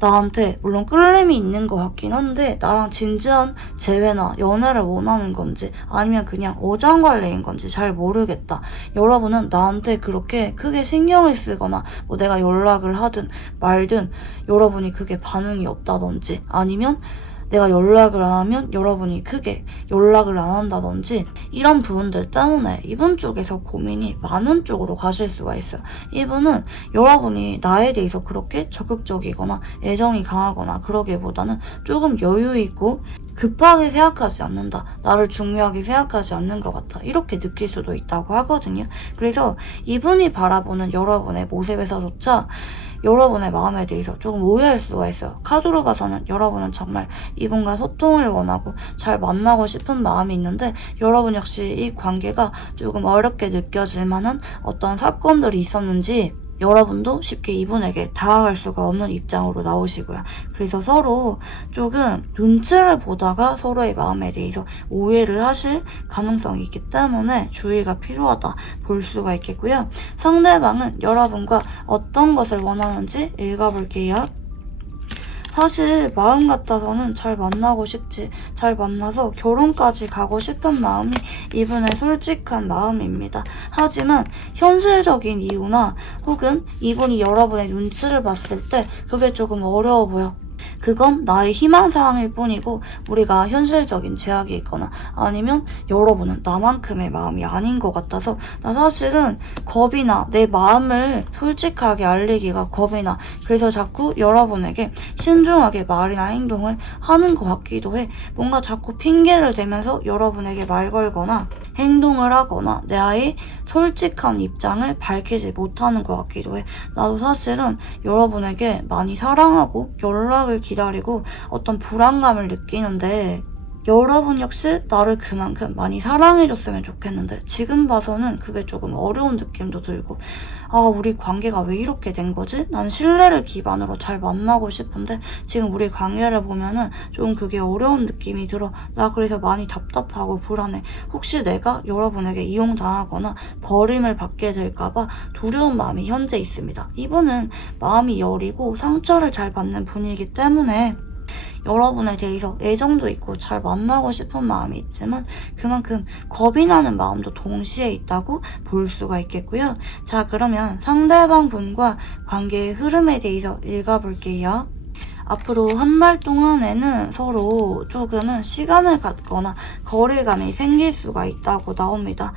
나한테 물론 끌림이 있는 것 같긴 한데 나랑 진지한 재회나 연애를 원하는 건지 아니면 그냥 어장관리인 건지 잘 모르겠다. 여러분은 나한테 그렇게 크게 신경을 쓰거나 뭐 내가 연락을 하든 말든 여러분이 그게 반응이 없다든지 아니면 내가 연락을 안 하면 여러분이 크게 연락을 안 한다든지 이런 부분들 때문에 이분 쪽에서 고민이 많은 쪽으로 가실 수가 있어요. 이분은 여러분이 나에 대해서 그렇게 적극적이거나 애정이 강하거나 그러기보다는 조금 여유 있고 급하게 생각하지 않는다. 나를 중요하게 생각하지 않는 것 같아. 이렇게 느낄 수도 있다고 하거든요. 그래서 이분이 바라보는 여러분의 모습에서조차 여러분의 마음에 대해서 조금 오해할 수가 있어요. 카드로 봐서는 여러분은 정말 이분과 소통을 원하고 잘 만나고 싶은 마음이 있는데 여러분 역시 이 관계가 조금 어렵게 느껴질 만한 어떤 사건들이 있었는지 여러분도 쉽게 이분에게 다가갈 수가 없는 입장으로 나오시고요. 그래서 서로 조금 눈치를 보다가 서로의 마음에 대해서 오해를 하실 가능성이 있기 때문에 주의가 필요하다 볼 수가 있겠고요. 상대방은 여러분과 어떤 것을 원하는지 읽어볼게요. 사실 마음 같아서는 잘 만나고 싶지, 잘 만나서 결혼까지 가고 싶은 마음이 이분의 솔직한 마음입니다. 하지만 현실적인 이유나 혹은 이분이 여러분의 눈치를 봤을 때 그게 조금 어려워 보여. 그건 나의 희망사항일 뿐이고 우리가 현실적인 제약이 있거나 아니면 여러분은 나만큼의 마음이 아닌 것 같아서 나 사실은 겁이 나. 내 마음을 솔직하게 알리기가 겁이 나. 그래서 자꾸 여러분에게 신중하게 말이나 행동을 하는 것 같기도 해. 뭔가 자꾸 핑계를 대면서 여러분에게 말 걸거나 행동을 하거나 나의 솔직한 입장을 밝히지 못하는 것 같기도 해. 나도 사실은 여러분에게 많이 사랑하고 연락을 기다리고 어떤 불안감을 느끼는데 여러분 역시 나를 그만큼 많이 사랑해줬으면 좋겠는데 지금 봐서는 그게 조금 어려운 느낌도 들고 우리 관계가 왜 이렇게 된 거지? 난 신뢰를 기반으로 잘 만나고 싶은데 지금 우리 관계를 보면은 좀 그게 어려운 느낌이 들어. 나 그래서 많이 답답하고 불안해. 혹시 내가 여러분에게 이용당하거나 버림을 받게 될까봐 두려운 마음이 현재 있습니다. 이분은 마음이 여리고 상처를 잘 받는 분이기 때문에 여러분에 대해서 애정도 있고 잘 만나고 싶은 마음이 있지만 그만큼 겁이 나는 마음도 동시에 있다고 볼 수가 있겠고요. 자, 그러면 상대방 분과 관계의 흐름에 대해서 읽어볼게요. 앞으로 한 달 동안에는 서로 조금은 시간을 갖거나 거리감이 생길 수가 있다고 나옵니다.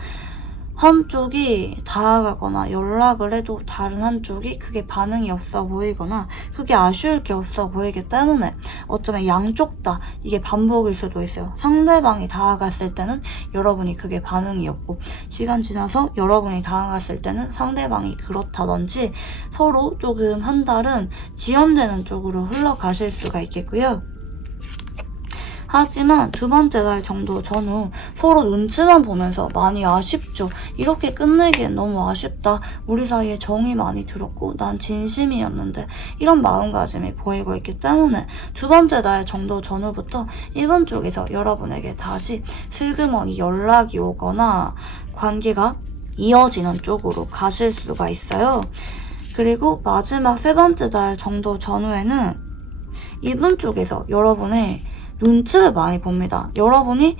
한쪽이 다가가거나 연락을 해도 다른 한쪽이 크게 반응이 없어 보이거나 크게 아쉬울 게 없어 보이기 때문에 어쩌면 양쪽 다 이게 반복일 수도 있어요. 상대방이 다가갔을 때는 여러분이 크게 반응이 없고 시간 지나서 여러분이 다가갔을 때는 상대방이 그렇다든지 서로 조금 한 달은 지연되는 쪽으로 흘러가실 수가 있겠고요. 하지만 두 번째 달 정도 전후 서로 눈치만 보면서 많이 아쉽죠. 이렇게 끝내기엔 너무 아쉽다. 우리 사이에 정이 많이 들었고 난 진심이었는데 이런 마음가짐이 보이고 있기 때문에 두 번째 달 정도 전후부터 이번 쪽에서 여러분에게 다시 슬그머니 연락이 오거나 관계가 이어지는 쪽으로 가실 수가 있어요. 그리고 마지막 세 번째 달 정도 전후에는 이분 쪽에서 여러분의 눈치를 많이 봅니다. 여러분이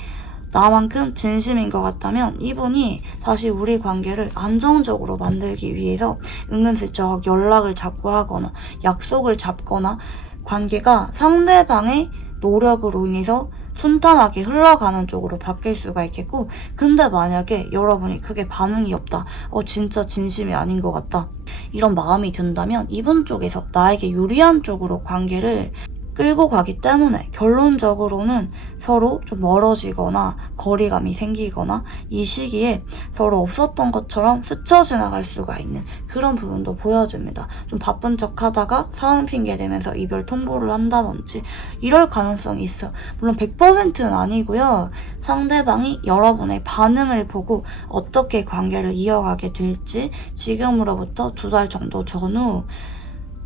나만큼 진심인 것 같다면 이분이 다시 우리 관계를 안정적으로 만들기 위해서 은근슬쩍 연락을 자꾸 하거나 약속을 잡거나 관계가 상대방의 노력으로 인해서 순탄하게 흘러가는 쪽으로 바뀔 수가 있겠고 근데 만약에 여러분이 크게 반응이 없다. 진짜 진심이 아닌 것 같다. 이런 마음이 든다면 이분 쪽에서 나에게 유리한 쪽으로 관계를 끌고 가기 때문에 결론적으로는 서로 좀 멀어지거나 거리감이 생기거나 이 시기에 서로 없었던 것처럼 스쳐 지나갈 수가 있는 그런 부분도 보여집니다. 좀 바쁜 척 하다가 상황 핑계 대면서 이별 통보를 한다든지 이럴 가능성이 있어요. 물론 100%는 아니고요. 상대방이 여러분의 반응을 보고 어떻게 관계를 이어가게 될지 지금으로부터 2달 정도 전후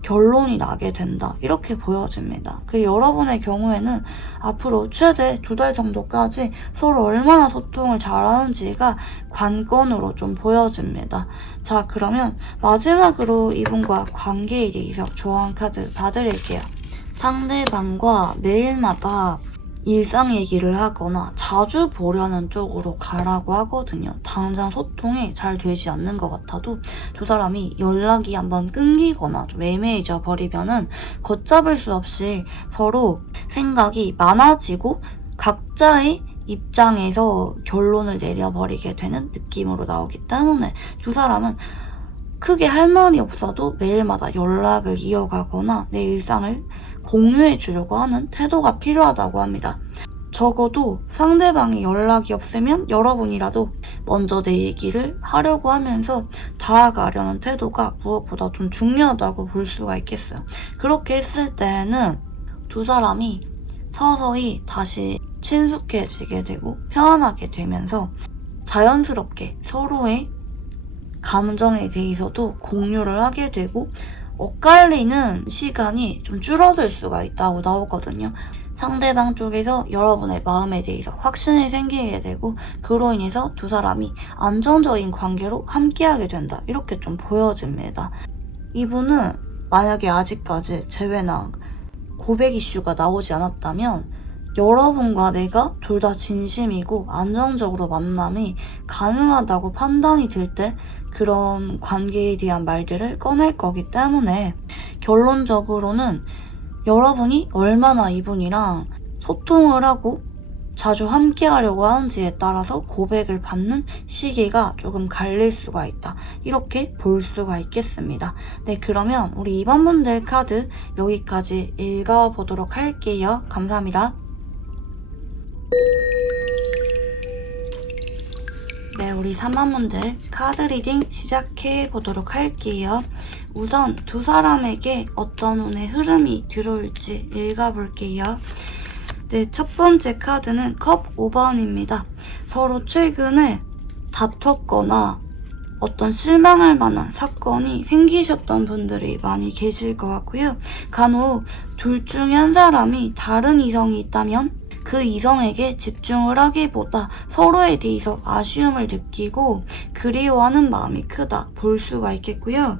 결론이 나게 된다. 이렇게 보여집니다. 여러분의 경우에는 앞으로 최대 2달 정도까지 서로 얼마나 소통을 잘하는지가 관건으로 좀 보여집니다. 자, 그러면 마지막으로 이분과 관계에 대해서 조언 카드 봐드릴게요. 상대방과 매일마다 일상 얘기를 하거나 자주 보려는 쪽으로 가라고 하거든요. 당장 소통이 잘 되지 않는 것 같아도 두 사람이 연락이 한번 끊기거나 좀 애매해져 버리면은 걷잡을 수 없이 서로 생각이 많아지고 각자의 입장에서 결론을 내려버리게 되는 느낌으로 나오기 때문에 두 사람은 크게 할 말이 없어도 매일마다 연락을 이어가거나 내 일상을 공유해 주려고 하는 태도가 필요하다고 합니다. 적어도 상대방이 연락이 없으면 여러분이라도 먼저 내 얘기를 하려고 하면서 다가가려는 태도가 무엇보다 좀 중요하다고 볼 수가 있겠어요. 그렇게 했을 때는 두 사람이 서서히 다시 친숙해지게 되고 편안하게 되면서 자연스럽게 서로의 감정에 대해서도 공유를 하게 되고 엇갈리는 시간이 좀 줄어들 수가 있다고 나오거든요. 상대방 쪽에서 여러분의 마음에 대해서 확신이 생기게 되고 그로 인해서 두 사람이 안정적인 관계로 함께하게 된다. 이렇게 좀 보여집니다. 이분은 만약에 아직까지 재회나 고백 이슈가 나오지 않았다면 여러분과 내가 둘 다 진심이고 안정적으로 만남이 가능하다고 판단이 들 때 그런 관계에 대한 말들을 꺼낼 거기 때문에 결론적으로는 여러분이 얼마나 이분이랑 소통을 하고 자주 함께 하려고 하는지에 따라서 고백을 받는 시기가 조금 갈릴 수가 있다. 이렇게 볼 수가 있겠습니다. 네, 그러면 우리 2번 분들 카드 여기까지 읽어보도록 할게요. 감사합니다. 네, 우리 3번 분들 카드 리딩 시작해 보도록 할게요. 우선 두 사람에게 어떤 운의 흐름이 들어올지 읽어볼게요. 네, 첫 번째 카드는 컵 5번입니다. 서로 최근에 다퉜거나 어떤 실망할 만한 사건이 생기셨던 분들이 많이 계실 것 같고요. 간혹 둘 중에 한 사람이 다른 이성이 있다면 그 이성에게 집중을 하기보다 서로에 대해서 아쉬움을 느끼고 그리워하는 마음이 크다 볼 수가 있겠고요.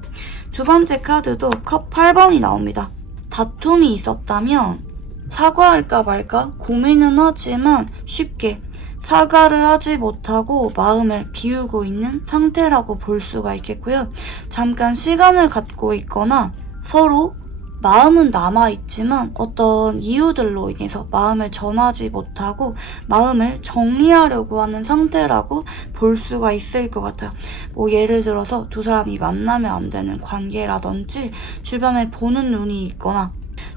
두 번째 카드도 컵 8번이 나옵니다. 다툼이 있었다면 사과할까 말까 고민은 하지만 쉽게 사과를 하지 못하고 마음을 비우고 있는 상태라고 볼 수가 있겠고요. 잠깐 시간을 갖고 있거나 서로 마음은 남아있지만 어떤 이유들로 인해서 마음을 전하지 못하고 마음을 정리하려고 하는 상태라고 볼 수가 있을 것 같아요. 뭐 예를 들어서 두 사람이 만나면 안 되는 관계라든지 주변에 보는 눈이 있거나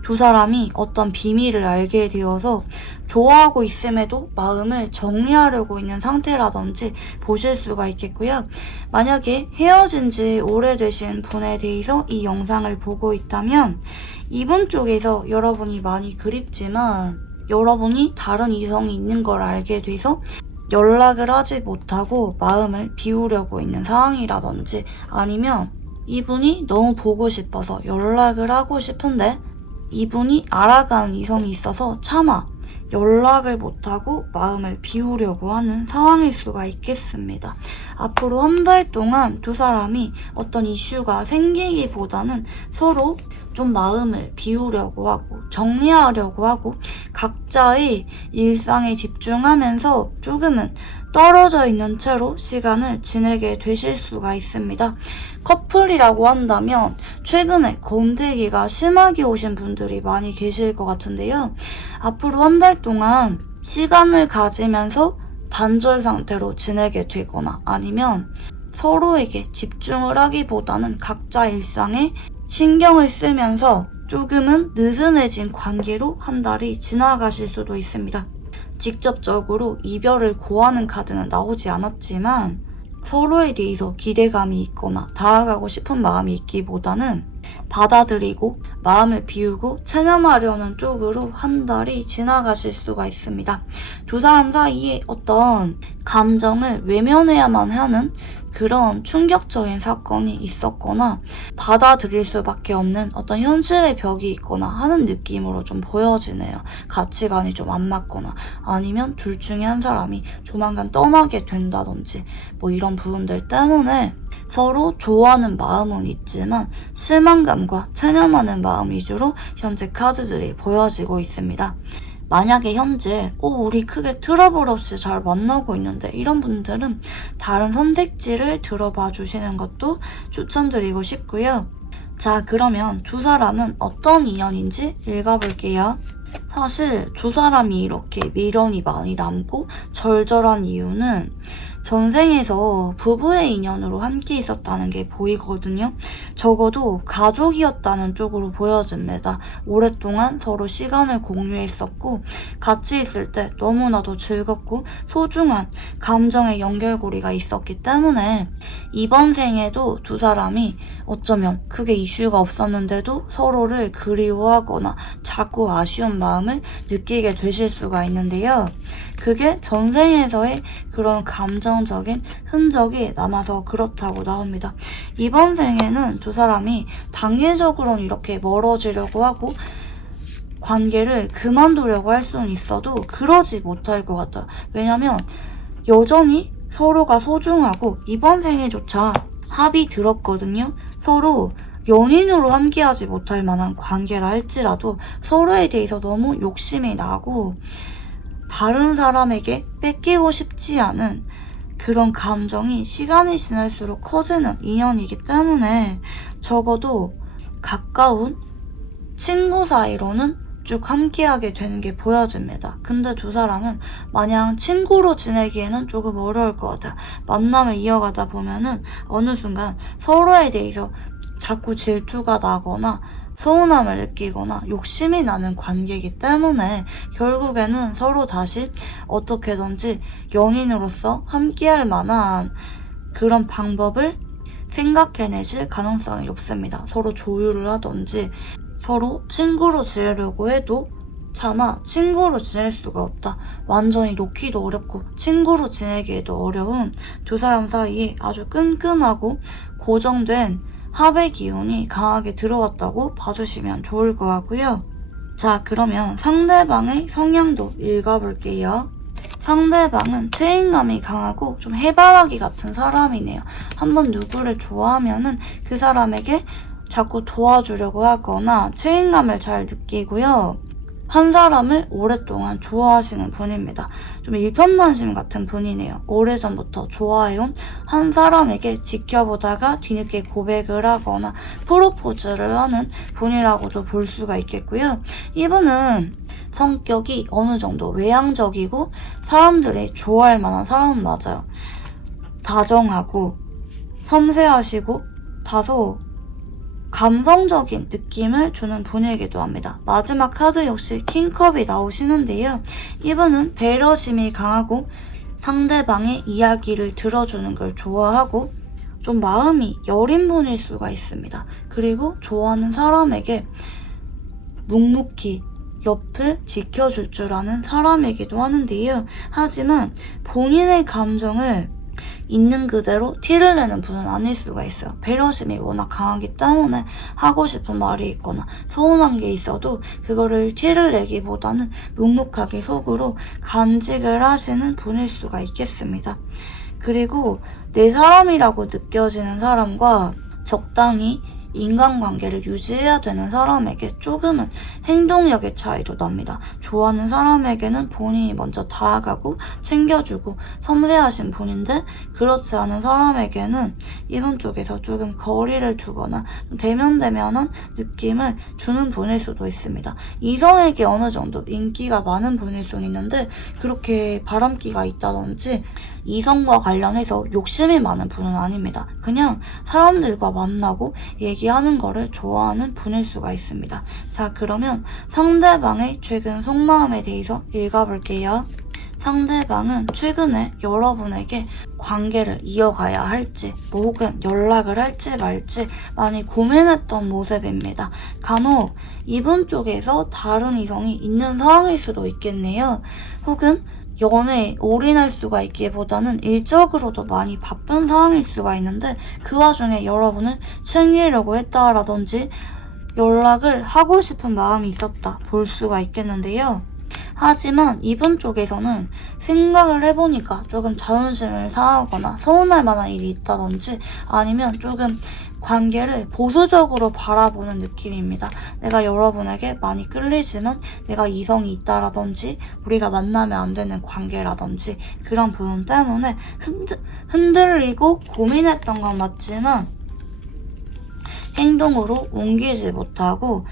두 사람이 어떤 비밀을 알게 되어서 좋아하고 있음에도 마음을 정리하려고 있는 상태라든지 보실 수가 있겠고요. 만약에 헤어진 지 오래되신 분에 대해서 이 영상을 보고 있다면 이분 쪽에서 여러분이 많이 그립지만 여러분이 다른 이성이 있는 걸 알게 돼서 연락을 하지 못하고 마음을 비우려고 있는 상황이라든지 아니면 이분이 너무 보고 싶어서 연락을 하고 싶은데 이분이 알아가는 이성이 있어서 차마 연락을 못하고 마음을 비우려고 하는 상황일 수가 있겠습니다. 앞으로 한 달 동안 두 사람이 어떤 이슈가 생기기보다는 서로 좀 마음을 비우려고 하고 정리하려고 하고 각자의 일상에 집중하면서 조금은 떨어져 있는 채로 시간을 지내게 되실 수가 있습니다. 커플이라고 한다면 최근에 권태기가 심하게 오신 분들이 많이 계실 것 같은데요. 앞으로 한 달 동안 시간을 가지면서 단절 상태로 지내게 되거나 아니면 서로에게 집중을 하기보다는 각자 일상에 신경을 쓰면서 조금은 느슨해진 관계로 한 달이 지나가실 수도 있습니다. 직접적으로 이별을 고하는 카드는 나오지 않았지만 서로에 대해서 기대감이 있거나 다가가고 싶은 마음이 있기보다는 받아들이고 마음을 비우고 체념하려는 쪽으로 한 달이 지나가실 수가 있습니다. 두 사람 사이에 어떤 감정을 외면해야만 하는 그런 충격적인 사건이 있었거나 받아들일 수밖에 없는 어떤 현실의 벽이 있거나 하는 느낌으로 좀 보여지네요. 가치관이 좀 안 맞거나 아니면 둘 중에 한 사람이 조만간 떠나게 된다든지 뭐 이런 부분들 때문에 서로 좋아하는 마음은 있지만 실망감과 체념하는 마음 위주로 현재 카드들이 보여지고 있습니다. 만약에 현재 우리 크게 트러블 없이 잘 만나고 있는데 이런 분들은 다른 선택지를 들어봐 주시는 것도 추천드리고 싶고요. 자, 그러면 두 사람은 어떤 인연인지 읽어볼게요. 사실 두 사람이 이렇게 미련이 많이 남고 절절한 이유는 전생에서 부부의 인연으로 함께 있었다는 게 보이거든요. 적어도 가족이었다는 쪽으로 보여집니다. 오랫동안 서로 시간을 공유했었고 같이 있을 때 너무나도 즐겁고 소중한 감정의 연결고리가 있었기 때문에 이번 생에도 두 사람이 어쩌면 크게 이슈가 없었는데도 서로를 그리워하거나 자꾸 아쉬운 마음을 느끼게 되실 수가 있는데요. 그게 전생에서의 그런 감정적인 흔적이 남아서 그렇다고 나옵니다. 이번 생에는 두 사람이 단계적으로는 이렇게 멀어지려고 하고 관계를 그만두려고 할 수는 있어도 그러지 못할 것 같아요. 왜냐면 여전히 서로가 소중하고 이번 생에조차 합이 들었거든요. 서로 연인으로 함께하지 못할 만한 관계라 할지라도 서로에 대해서 너무 욕심이 나고 다른 사람에게 뺏기고 싶지 않은 그런 감정이 시간이 지날수록 커지는 인연이기 때문에 적어도 가까운 친구 사이로는 쭉 함께하게 되는 게 보여집니다. 근데 두 사람은 마냥 친구로 지내기에는 조금 어려울 것 같아요. 만남을 이어가다 보면은 어느 순간 서로에 대해서 자꾸 질투가 나거나 서운함을 느끼거나 욕심이 나는 관계이기 때문에 결국에는 서로 다시 어떻게든지 연인으로서 함께할 만한 그런 방법을 생각해내실 가능성이 높습니다. 서로 조율을 하던지 서로 친구로 지내려고 해도 차마 친구로 지낼 수가 없다. 완전히 놓기도 어렵고 친구로 지내기에도 어려운 두 사람 사이에 아주 끈끈하고 고정된 합의 기운이 강하게 들어왔다고 봐주시면 좋을 것 같고요. 자, 그러면 상대방의 성향도 읽어볼게요. 상대방은 책임감이 강하고 좀 해바라기 같은 사람이네요. 한번 누구를 좋아하면은 그 사람에게 자꾸 도와주려고 하거나 책임감을 잘 느끼고요. 한 사람을 오랫동안 좋아하시는 분입니다. 좀 일편단심 같은 분이네요. 오래전부터 좋아해온 한 사람에게 지켜보다가 뒤늦게 고백을 하거나 프로포즈를 하는 분이라고도 볼 수가 있겠고요. 이분은 성격이 어느 정도 외향적이고 사람들이 좋아할 만한 사람은 맞아요. 다정하고 섬세하시고 다소 감성적인 느낌을 주는 분이기도 합니다. 마지막 카드 역시 킹컵이 나오시는데요. 이분은 배려심이 강하고 상대방의 이야기를 들어주는 걸 좋아하고 좀 마음이 여린 분일 수가 있습니다. 그리고 좋아하는 사람에게 묵묵히 옆을 지켜줄 줄 아는 사람이기도 하는데요. 하지만 본인의 감정을 있는 그대로 티를 내는 분은 아닐 수가 있어요. 배려심이 워낙 강하기 때문에 하고 싶은 말이 있거나 서운한 게 있어도 그거를 티를 내기보다는 묵묵하게 속으로 간직을 하시는 분일 수가 있겠습니다. 그리고 내 사람이라고 느껴지는 사람과 적당히 인간관계를 유지해야 되는 사람에게 조금은 행동력의 차이도 납니다. 좋아하는 사람에게는 본인이 먼저 다가가고 챙겨주고 섬세하신 분인데 그렇지 않은 사람에게는 이분 쪽에서 조금 거리를 두거나 대면대면한 느낌을 주는 분일 수도 있습니다. 이성에게 어느 정도 인기가 많은 분일 수는 있는데 그렇게 바람기가 있다든지 이성과 관련해서 욕심이 많은 분은 아닙니다. 그냥 사람들과 만나고 얘기하는 거를 좋아하는 분일 수가 있습니다. 자, 그러면 상대방의 최근 속마음에 대해서 읽어볼게요. 상대방은 최근에 여러분에게 관계를 이어가야 할지 뭐 혹은 연락을 할지 말지 많이 고민했던 모습입니다. 간혹 이분 쪽에서 다른 이성이 있는 상황일 수도 있겠네요. 혹은 연애에 올인할 수가 있기보다는 일적으로도 많이 바쁜 상황일 수가 있는데 그 와중에 여러분을 챙기려고 했다라든지 연락을 하고 싶은 마음이 있었다 볼 수가 있겠는데요. 하지만 이분 쪽에서는 생각을 해보니까 조금 자존심을 상하거나 서운할 만한 일이 있다든지 아니면 조금 관계를 보수적으로 바라보는 느낌입니다. 내가 여러분에게 많이 끌리지만 내가 이성이 있다라든지 우리가 만나면 안 되는 관계라든지 그런 부분 때문에 흔들리고 고민했던 건 맞지만 행동으로 옮기지 못하고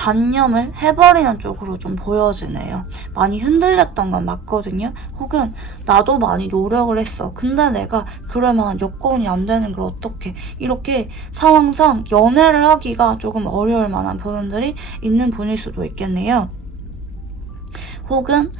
단념을 해버리는 쪽으로 좀 보여지네요. 많이 흔들렸던 건 맞거든요. 혹은 나도 많이 노력을 했어. 근데 내가 그럴 만한 여건이 안 되는 걸 어떡해. 이렇게 상황상 연애를 하기가 조금 어려울 만한 부분들이 있는 분일 수도 있겠네요. 혹은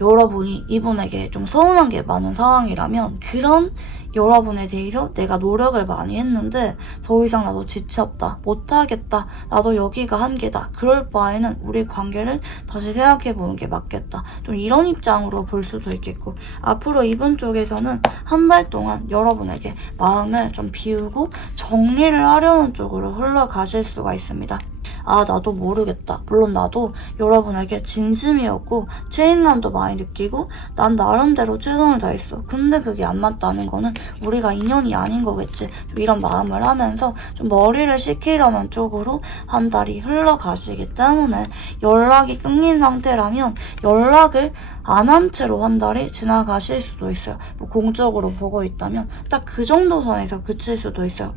여러분이 이분에게 좀 서운한 게 많은 상황이라면 그런 여러분에 대해서 내가 노력을 많이 했는데 더 이상 나도 지쳤다, 못하겠다, 나도 여기가 한계다. 그럴 바에는 우리 관계를 다시 생각해보는 게 맞겠다. 좀 이런 입장으로 볼 수도 있겠고 앞으로 이분 쪽에서는 한 달 동안 여러분에게 마음을 좀 비우고 정리를 하려는 쪽으로 흘러가실 수가 있습니다. 아, 나도 모르겠다. 물론 나도 여러분에게 진심이었고 책임감도 많이 느끼고 난 나름대로 최선을 다했어. 근데 그게 안 맞다는 거는 우리가 인연이 아닌 거겠지. 좀 이런 마음을 하면서 좀 머리를 식히려는 쪽으로 한 달이 흘러가시기 때문에 연락이 끊긴 상태라면 연락을 안 한 채로 한 달이 지나가실 수도 있어요. 뭐 공적으로 보고 있다면 딱 그 정도 선에서 그칠 수도 있어요.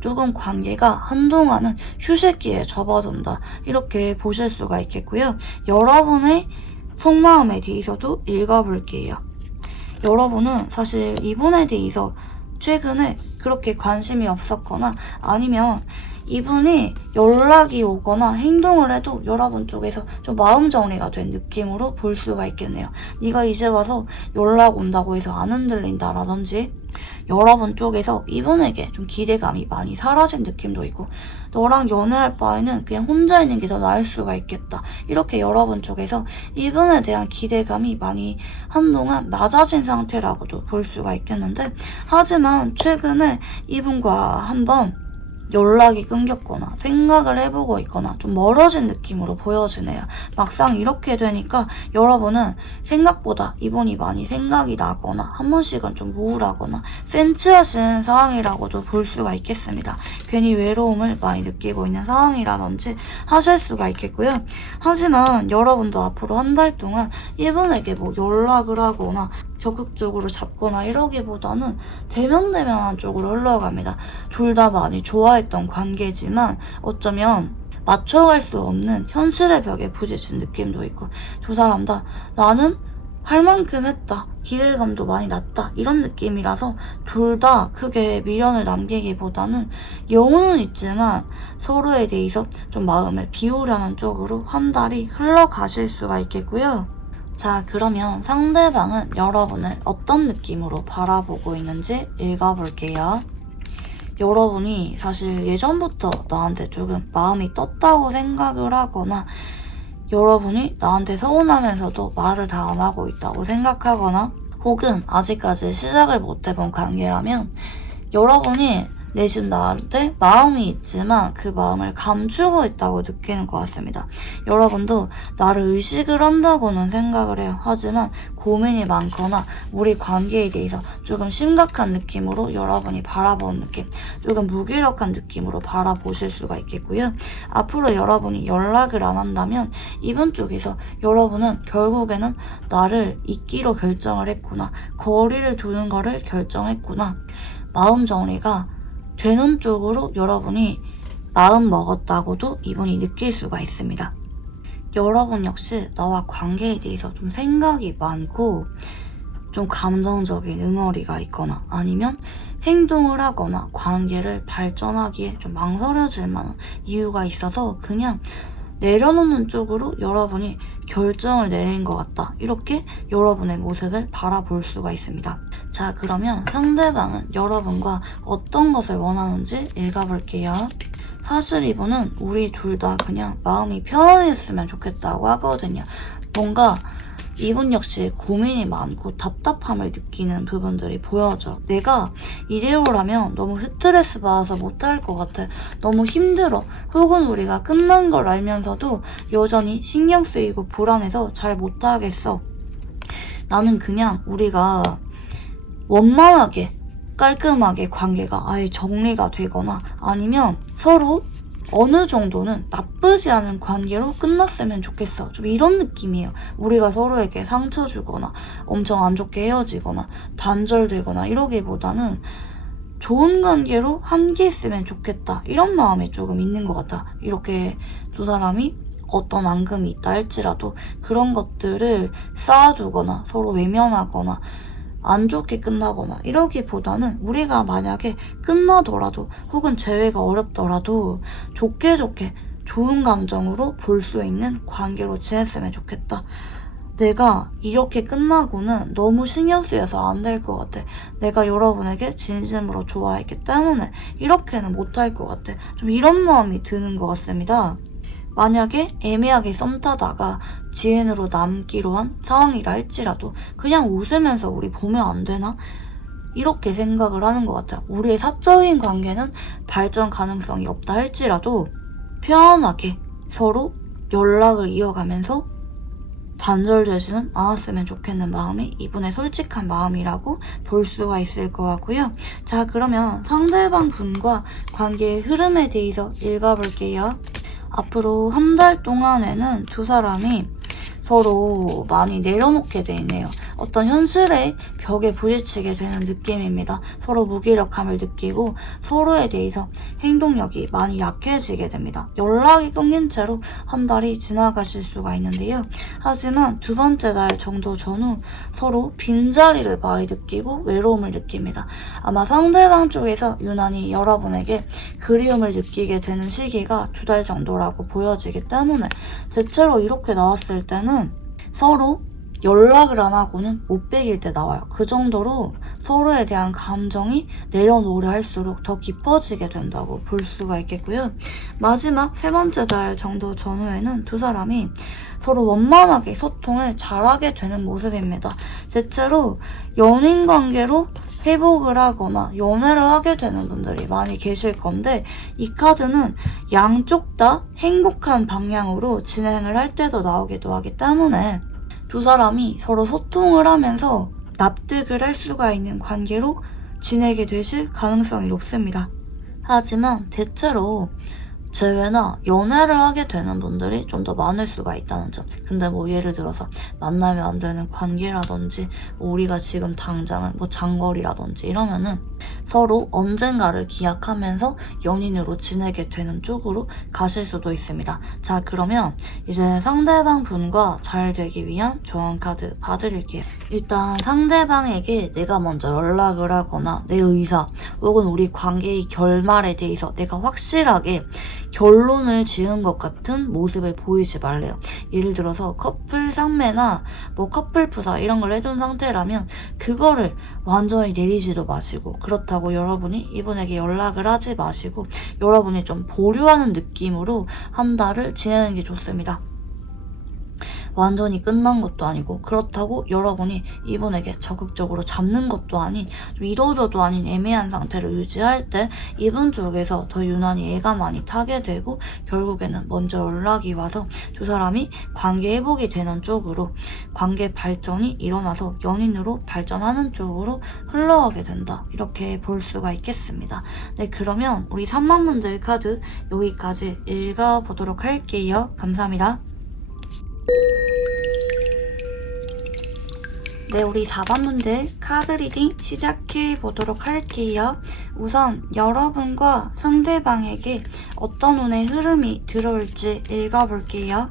조금 관계가 한동안은 휴식기에 접어든다. 이렇게 보실 수가 있겠고요. 여러분의 속마음에 대해서도 읽어볼게요. 여러분은 사실 이분에 대해서 최근에 그렇게 관심이 없었거나 아니면 이분이 연락이 오거나 행동을 해도 여러분 쪽에서 좀 마음 정리가 된 느낌으로 볼 수가 있겠네요. 네가 이제 와서 연락 온다고 해서 안 흔들린다라든지 여러분 쪽에서 이분에게 좀 기대감이 많이 사라진 느낌도 있고 너랑 연애할 바에는 그냥 혼자 있는 게 더 나을 수가 있겠다. 이렇게 여러분 쪽에서 이분에 대한 기대감이 많이 한동안 낮아진 상태라고도 볼 수가 있겠는데 하지만 최근에 이분과 한번 연락이 끊겼거나 생각을 해보고 있거나 좀 멀어진 느낌으로 보여지네요. 막상 이렇게 되니까 여러분은 생각보다 이분이 많이 생각이 나거나 한 번씩은 좀 우울하거나 센치하신 상황이라고도 볼 수가 있겠습니다. 괜히 외로움을 많이 느끼고 있는 상황이라든지 하실 수가 있겠고요. 하지만 여러분도 앞으로 한 달 동안 이분에게 뭐 연락을 하거나 적극적으로 잡거나 이러기보다는 대면대면한 쪽으로 흘러갑니다. 둘 다 많이 좋아했던 관계지만 어쩌면 맞춰갈 수 없는 현실의 벽에 부딪힌 느낌도 있고 두 사람 다 나는 할 만큼 했다. 기대감도 많이 났다. 이런 느낌이라서 둘 다 크게 미련을 남기기보다는 여운은 있지만 서로에 대해서 좀 마음을 비우려는 쪽으로 한 달이 흘러가실 수가 있겠고요. 자, 그러면 상대방은 여러분을 어떤 느낌으로 바라보고 있는지 읽어볼게요. 여러분이 사실 예전부터 나한테 조금 마음이 떴다고 생각을 하거나 여러분이 나한테 서운하면서도 말을 다 안 하고 있다고 생각하거나 혹은 아직까지 시작을 못 해본 관계라면 여러분이 내심 나한테 마음이 있지만 그 마음을 감추고 있다고 느끼는 것 같습니다. 여러분도 나를 의식을 한다고는 생각을 해요. 하지만 고민이 많거나 우리 관계에 대해서 조금 심각한 느낌으로 여러분이 바라보는 느낌, 조금 무기력한 느낌으로 바라보실 수가 있겠고요. 앞으로 여러분이 연락을 안 한다면 이분 쪽에서 여러분은 결국에는 나를 잊기로 결정을 했구나, 거리를 두는 거를 결정했구나, 마음 정리가 되는 쪽으로 여러분이 마음 먹었다고도 이분이 느낄 수가 있습니다. 여러분 역시 나와 관계에 대해서 좀 생각이 많고 좀 감정적인 응어리가 있거나 아니면 행동을 하거나 관계를 발전하기에 좀 망설여질 만한 이유가 있어서 그냥 내려놓는 쪽으로 여러분이 결정을 내린 것 같다. 이렇게 여러분의 모습을 바라볼 수가 있습니다. 자, 그러면 상대방은 여러분과 어떤 것을 원하는지 읽어볼게요. 사실 이분은 우리 둘 다 그냥 마음이 편안했으면 좋겠다고 하거든요. 뭔가 이분 역시 고민이 많고 답답함을 느끼는 부분들이 보여져. 내가 이대로라면 너무 스트레스 받아서 못할 것 같아. 너무 힘들어. 혹은 우리가 끝난 걸 알면서도 여전히 신경 쓰이고 불안해서 잘 못하겠어. 나는 그냥 우리가 원만하게 깔끔하게 관계가 아예 정리가 되거나 아니면 서로 어느 정도는 나쁘지 않은 관계로 끝났으면 좋겠어. 좀 이런 느낌이에요. 우리가 서로에게 상처 주거나 엄청 안 좋게 헤어지거나 단절되거나 이러기보다는 좋은 관계로 함께 있으면 좋겠다. 이런 마음이 조금 있는 것 같아. 이렇게 두 사람이 어떤 앙금이 있다 할지라도 그런 것들을 쌓아두거나 서로 외면하거나 안 좋게 끝나거나 이러기보다는 우리가 만약에 끝나더라도 혹은 재회가 어렵더라도 좋게 좋은 감정으로 볼 수 있는 관계로 지냈으면 좋겠다. 내가 이렇게 끝나고는 너무 신경 쓰여서 안 될 것 같아. 내가 여러분에게 진심으로 좋아했기 때문에 이렇게는 못할 것 같아. 좀 이런 마음이 드는 것 같습니다. 만약에 애매하게 썸 타다가 지인으로 남기로 한 상황이라 할지라도 그냥 웃으면서 우리 보면 안 되나? 이렇게 생각을 하는 것 같아요. 우리의 사적인 관계는 발전 가능성이 없다 할지라도 편안하게 서로 연락을 이어가면서 단절되지는 않았으면 좋겠는 마음이 이분의 솔직한 마음이라고 볼 수가 있을 것 같고요. 자, 그러면 상대방 분과 관계의 흐름에 대해서 읽어볼게요. 앞으로 한 달 동안에는 두 사람이 서로 많이 내려놓게 돼 있네요. 어떤 현실의 벽에 부딪히게 되는 느낌입니다. 서로 무기력함을 느끼고 서로에 대해서 행동력이 많이 약해지게 됩니다. 연락이 끊긴 채로 한 달이 지나가실 수가 있는데요. 하지만 두 번째 달 정도 전후 서로 빈자리를 많이 느끼고 외로움을 느낍니다. 아마 상대방 쪽에서 유난히 여러분에게 그리움을 느끼게 되는 시기가 두 달 정도라고 보여지기 때문에 대체로 이렇게 나왔을 때는 서로 연락을 안 하고는 못 베길 때 나와요. 그 정도로 서로에 대한 감정이 내려놓으려 할수록 더 깊어지게 된다고 볼 수가 있겠고요. 마지막 세 번째 달 정도 전후에는 두 사람이 서로 원만하게 소통을 잘하게 되는 모습입니다. 대체로 연인 관계로 회복을 하거나 연애를 하게 되는 분들이 많이 계실 건데, 이 카드는 양쪽 다 행복한 방향으로 진행을 할 때도 나오기도 하기 때문에 두 사람이 서로 소통을 하면서 납득을 할 수가 있는 관계로 지내게 되실 가능성이 높습니다. 하지만 대체로 재회나 연애를 하게 되는 분들이 좀 더 많을 수가 있다는 점. 근데 뭐 예를 들어서 만나면 안 되는 관계라든지 우리가 지금 당장은 뭐 장거리라든지 이러면은 서로 언젠가를 기약하면서 연인으로 지내게 되는 쪽으로 가실 수도 있습니다. 자, 그러면 이제 상대방 분과 잘 되기 위한 조언 카드 봐드릴게요. 일단 상대방에게 내가 먼저 연락을 하거나 내 의사 혹은 우리 관계의 결말에 대해서 내가 확실하게 결론을 지은 것 같은 모습을 보이지 말래요. 예를 들어서 커플 상매나 뭐 커플 프사 이런 걸 해둔 상태라면 그거를 완전히 내리지도 마시고, 그렇다고 여러분이 이분에게 연락을 하지 마시고 여러분이 좀 보류하는 느낌으로 한 달을 지내는 게 좋습니다. 완전히 끝난 것도 아니고 그렇다고 여러분이 이분에게 적극적으로 잡는 것도 아닌 좀 이도저도 아닌 애매한 상태를 유지할 때 이분 쪽에서 더 유난히 애가 많이 타게 되고 결국에는 먼저 연락이 와서 두 사람이 관계 회복이 되는 쪽으로 관계 발전이 일어나서 연인으로 발전하는 쪽으로 흘러가게 된다, 이렇게 볼 수가 있겠습니다. 네, 그러면 우리 3만 분들 카드 여기까지 읽어보도록 할게요. 감사합니다. 네, 우리 4번 분들 카드 리딩 시작해 보도록 할게요. 우선 여러분과 상대방에게 어떤 운의 흐름이 들어올지 읽어볼게요.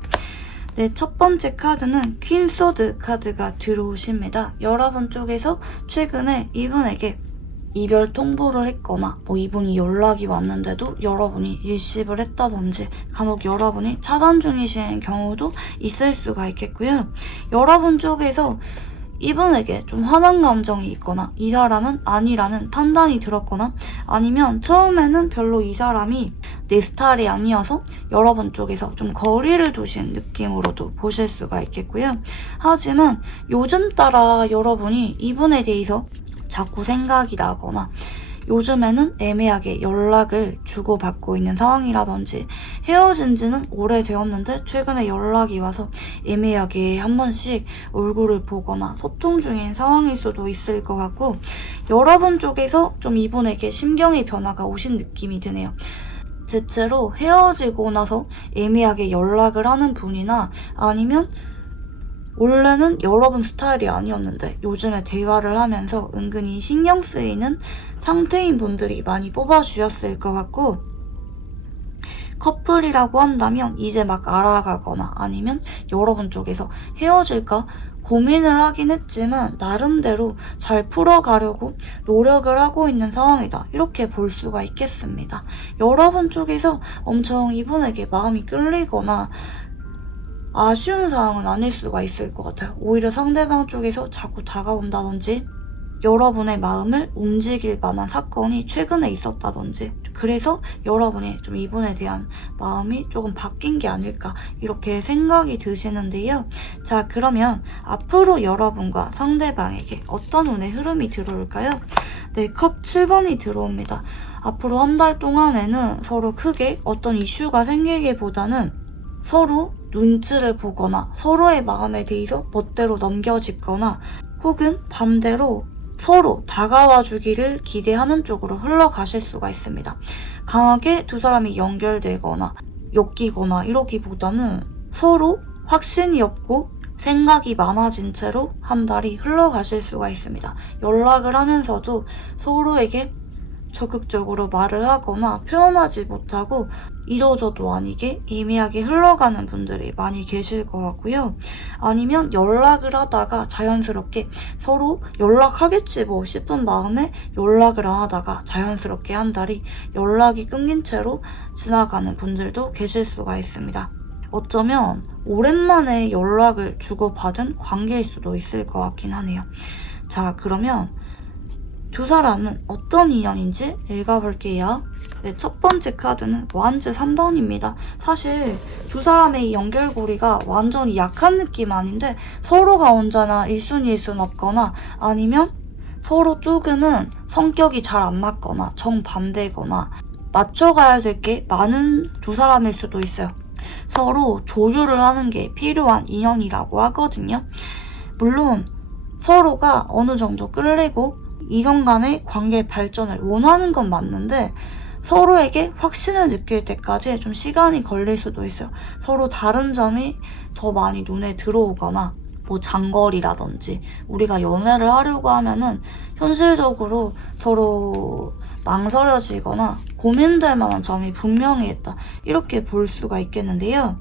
네, 첫 번째 카드는 퀸 소드 카드가 들어오십니다. 여러분 쪽에서 최근에 이분에게 이별 통보를 했거나 뭐 이분이 연락이 왔는데도 여러분이 일십을 했다든지 간혹 여러분이 차단 중이신 경우도 있을 수가 있겠고요. 여러분 쪽에서 이분에게 좀 화난 감정이 있거나 이 사람은 아니라는 판단이 들었거나 아니면 처음에는 별로 이 사람이 내 스타일이 아니어서 여러분 쪽에서 좀 거리를 두신 느낌으로도 보실 수가 있겠고요. 하지만 요즘 따라 여러분이 이분에 대해서 자꾸 생각이 나거나 요즘에는 애매하게 연락을 주고받고 있는 상황이라든지 헤어진 지는 오래되었는데 최근에 연락이 와서 애매하게 한 번씩 얼굴을 보거나 소통 중인 상황일 수도 있을 것 같고, 여러분 쪽에서 좀 이분에게 심경의 변화가 오신 느낌이 드네요. 대체로 헤어지고 나서 애매하게 연락을 하는 분이나 아니면 원래는 여러분 스타일이 아니었는데 요즘에 대화를 하면서 은근히 신경 쓰이는 상태인 분들이 많이 뽑아주셨을 것 같고, 커플이라고 한다면 이제 막 알아가거나 아니면 여러분 쪽에서 헤어질까 고민을 하긴 했지만 나름대로 잘 풀어가려고 노력을 하고 있는 상황이다, 이렇게 볼 수가 있겠습니다. 여러분 쪽에서 엄청 이분에게 마음이 끌리거나 아쉬운 상황은 아닐 수가 있을 것 같아요. 오히려 상대방 쪽에서 자꾸 다가온다든지 여러분의 마음을 움직일 만한 사건이 최근에 있었다든지 그래서 여러분이 좀 이분에 대한 마음이 조금 바뀐 게 아닐까, 이렇게 생각이 드시는데요. 자, 그러면 앞으로 여러분과 상대방에게 어떤 운의 흐름이 들어올까요? 네, 컵 7번이 들어옵니다. 앞으로 한 달 동안에는 서로 크게 어떤 이슈가 생기기보다는 서로 눈치를 보거나 서로의 마음에 대해서 멋대로 넘겨짚거나 혹은 반대로 서로 다가와 주기를 기대하는 쪽으로 흘러가실 수가 있습니다. 강하게 두 사람이 연결되거나 엮이거나 이러기보다는 서로 확신이 없고 생각이 많아진 채로 한 달이 흘러가실 수가 있습니다. 연락을 하면서도 서로에게 적극적으로 말을 하거나 표현하지 못하고 이러저도 아니게 애매하게 흘러가는 분들이 많이 계실 것 같고요. 아니면 연락을 하다가 자연스럽게 서로 연락하겠지 뭐 싶은 마음에 연락을 안 하다가 자연스럽게 한 달이 연락이 끊긴 채로 지나가는 분들도 계실 수가 있습니다. 어쩌면 오랜만에 연락을 주고받은 관계일 수도 있을 것 같긴 하네요. 자, 그러면 두 사람은 어떤 인연인지 읽어볼게요. 네, 첫 번째 카드는 완즈 3번입니다. 사실 두 사람의 연결고리가 완전히 약한 느낌 아닌데 서로가 언제나 1순위 1순 없거나 아니면 서로 조금은 성격이 잘 안 맞거나 정반대거나 맞춰가야 될 게 많은 두 사람일 수도 있어요. 서로 조율을 하는 게 필요한 인연이라고 하거든요. 물론 서로가 어느 정도 끌리고 이성 간의 관계 발전을 원하는 건 맞는데 서로에게 확신을 느낄 때까지 좀 시간이 걸릴 수도 있어요. 서로 다른 점이 더 많이 눈에 들어오거나 뭐 장거리라든지 우리가 연애를 하려고 하면은 현실적으로 서로 망설여지거나 고민될 만한 점이 분명히 있다. 이렇게 볼 수가 있겠는데요.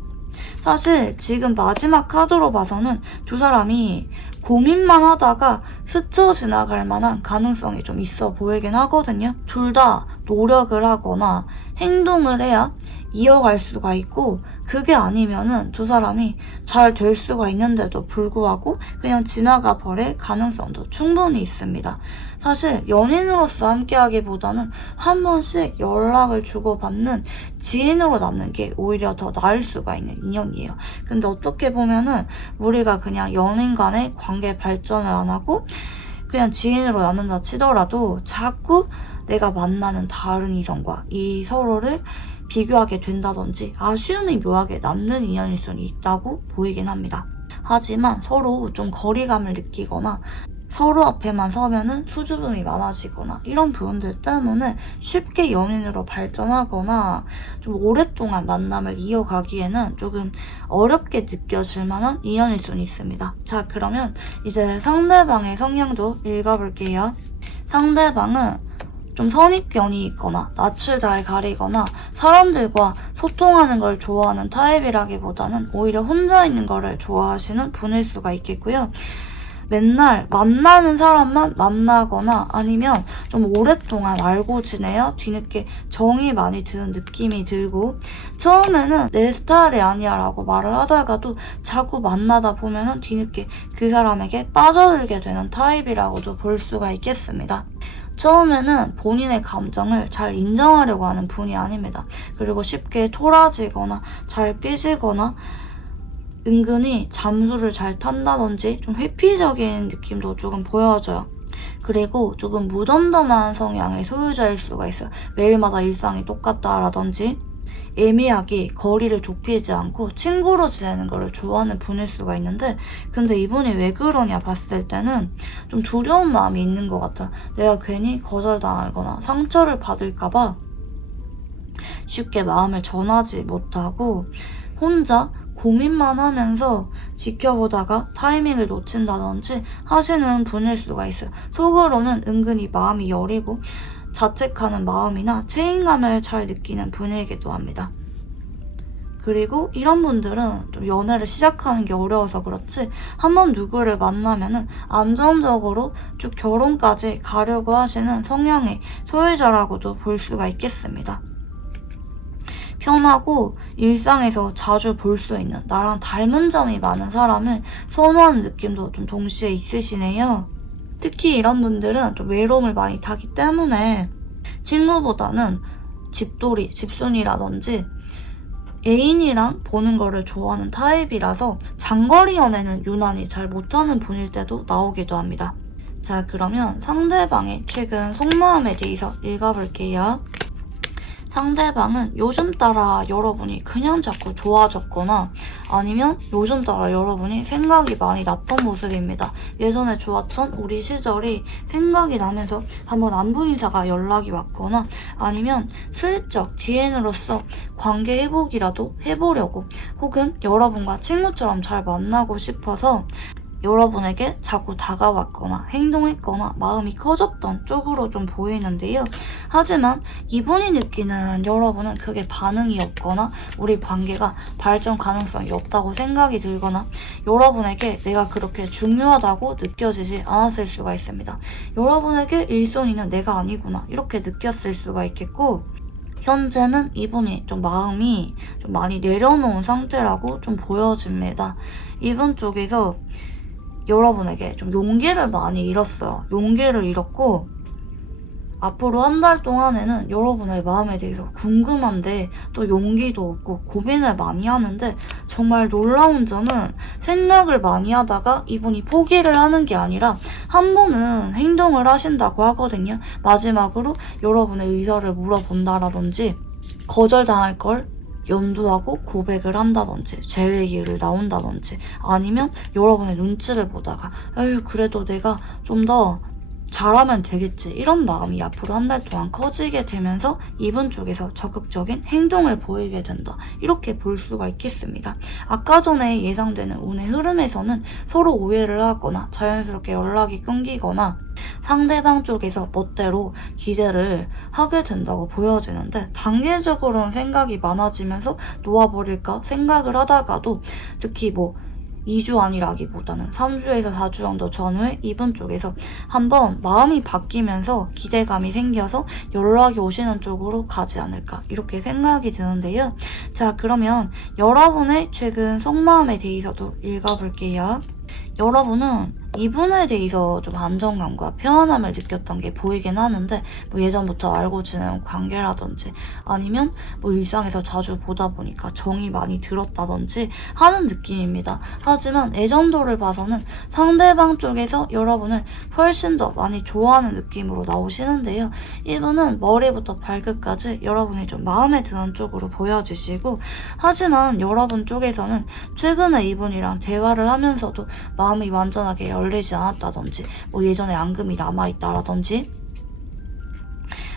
사실 지금 마지막 카드로 봐서는 두 사람이 고민만 하다가 스쳐 지나갈 만한 가능성이 좀 있어 보이긴 하거든요. 둘 다 노력을 하거나 행동을 해야 이어갈 수가 있고 그게 아니면은 두 사람이 잘 될 수가 있는데도 불구하고 그냥 지나가 버릴 가능성도 충분히 있습니다. 사실 연인으로서 함께하기보다는 한 번씩 연락을 주고받는 지인으로 남는 게 오히려 더 나을 수가 있는 인연이에요. 근데 어떻게 보면은 우리가 그냥 연인 간의 관계 발전을 안 하고 그냥 지인으로 남는다 치더라도 자꾸 내가 만나는 다른 이성과 이 서로를 비교하게 된다든지 아쉬움이 묘하게 남는 인연일 수는 있다고 보이긴 합니다. 하지만 서로 좀 거리감을 느끼거나 서로 앞에만 서면은 수줍음이 많아지거나 이런 부분들 때문에 쉽게 연인으로 발전하거나 좀 오랫동안 만남을 이어가기에는 조금 어렵게 느껴질 만한 인연일 수는 있습니다. 자, 그러면 이제 상대방의 성향도 읽어볼게요. 상대방은 좀 선입견이 있거나 낯을 잘 가리거나 사람들과 소통하는 걸 좋아하는 타입이라기보다는 오히려 혼자 있는 거를 좋아하시는 분일 수가 있겠고요. 맨날 만나는 사람만 만나거나 아니면 좀 오랫동안 알고 지내야 뒤늦게 정이 많이 드는 느낌이 들고 처음에는 내 스타일이 아니야 라고 말을 하다가도 자꾸 만나다 보면은 뒤늦게 그 사람에게 빠져들게 되는 타입이라고도 볼 수가 있겠습니다. 처음에는 본인의 감정을 잘 인정하려고 하는 분이 아닙니다. 그리고 쉽게 토라지거나 잘 삐지거나 은근히 잠수를 잘 탄다든지 좀 회피적인 느낌도 조금 보여져요. 그리고 조금 무덤덤한 성향의 소유자일 수가 있어요. 매일마다 일상이 똑같다라든지 애매하게 거리를 좁히지 않고 친구로 지내는 거를 좋아하는 분일 수가 있는데 근데 이분이 왜 그러냐 봤을 때는 좀 두려운 마음이 있는 것 같아. 내가 괜히 거절당하거나 상처를 받을까봐 쉽게 마음을 전하지 못하고 혼자 고민만 하면서 지켜보다가 타이밍을 놓친다든지 하시는 분일 수가 있어요. 속으로는 은근히 마음이 여리고 자책하는 마음이나 책임감을 잘 느끼는 분이기도 합니다. 그리고 이런 분들은 좀 연애를 시작하는 게 어려워서 그렇지 한번 누구를 만나면은 안정적으로 쭉 결혼까지 가려고 하시는 성향의 소유자라고도 볼 수가 있겠습니다. 편하고 일상에서 자주 볼 수 있는 나랑 닮은 점이 많은 사람을 선호하는 느낌도 좀 동시에 있으시네요. 특히 이런 분들은 좀 외로움을 많이 타기 때문에 친구보다는 집돌이, 집순이라든지 애인이랑 보는 거를 좋아하는 타입이라서 장거리 연애는 유난히 잘 못하는 분일 때도 나오기도 합니다. 자, 그러면 상대방의 최근 속마음에 대해서 읽어볼게요. 상대방은 요즘 따라 여러분이 그냥 자꾸 좋아졌거나 아니면 요즘 따라 여러분이 생각이 많이 났던 모습입니다. 예전에 좋았던 우리 시절이 생각이 나면서 한번 안부 인사가 연락이 왔거나 아니면 슬쩍 지인으로서 관계 회복이라도 해보려고 혹은 여러분과 친구처럼 잘 만나고 싶어서 여러분에게 자꾸 다가왔거나 행동했거나 마음이 커졌던 쪽으로 좀 보이는데요. 하지만 이분이 느끼는 여러분은 그게 반응이 없거나 우리 관계가 발전 가능성이 없다고 생각이 들거나 여러분에게 내가 그렇게 중요하다고 느껴지지 않았을 수가 있습니다. 여러분에게 1순위는 내가 아니구나 이렇게 느꼈을 수가 있겠고, 현재는 이분이 좀 마음이 좀 많이 내려놓은 상태라고 좀 보여집니다. 이분 쪽에서 여러분에게 좀 용기를 많이 잃었어요. 용기를 잃었고 앞으로 한 달 동안에는 여러분의 마음에 대해서 궁금한데 또 용기도 없고 고민을 많이 하는데, 정말 놀라운 점은 생각을 많이 하다가 이분이 포기를 하는 게 아니라 한 번은 행동을 하신다고 하거든요. 마지막으로 여러분의 의사를 물어본다라든지 거절당할 걸 염두하고 고백을 한다든지 재회기를 나온다든지 아니면 여러분의 눈치를 보다가 에휴 그래도 내가 좀 더 잘하면 되겠지 이런 마음이 앞으로 한 달 동안 커지게 되면서 이분 쪽에서 적극적인 행동을 보이게 된다 이렇게 볼 수가 있겠습니다. 아까 전에 예상되는 운의 흐름에서는 서로 오해를 하거나 자연스럽게 연락이 끊기거나 상대방 쪽에서 멋대로 기대를 하게 된다고 보여지는데, 단계적으로는 생각이 많아지면서 놓아버릴까 생각을 하다가도 특히 2주 아니라기보다는 3주에서 4주 정도 전후에 이분 쪽에서 한번 마음이 바뀌면서 기대감이 생겨서 연락이 오시는 쪽으로 가지 않을까 이렇게 생각이 드는데요. 자, 그러면 여러분의 최근 속마음에 대해서도 읽어볼게요. 여러분은 이분에 대해서 좀 안정감과 편안함을 느꼈던 게 보이긴 하는데, 예전부터 알고 지내온 관계라든지 아니면 일상에서 자주 보다 보니까 정이 많이 들었다든지 하는 느낌입니다. 하지만 애정도를 봐서는 상대방 쪽에서 여러분을 훨씬 더 많이 좋아하는 느낌으로 나오시는데요. 이분은 머리부터 발끝까지 여러분이 좀 마음에 드는 쪽으로 보여지시고, 하지만 여러분 쪽에서는 최근에 이분이랑 대화를 하면서도 마음이 완전하게 열리지 않았다든지 예전에 앙금이 남아있다라든지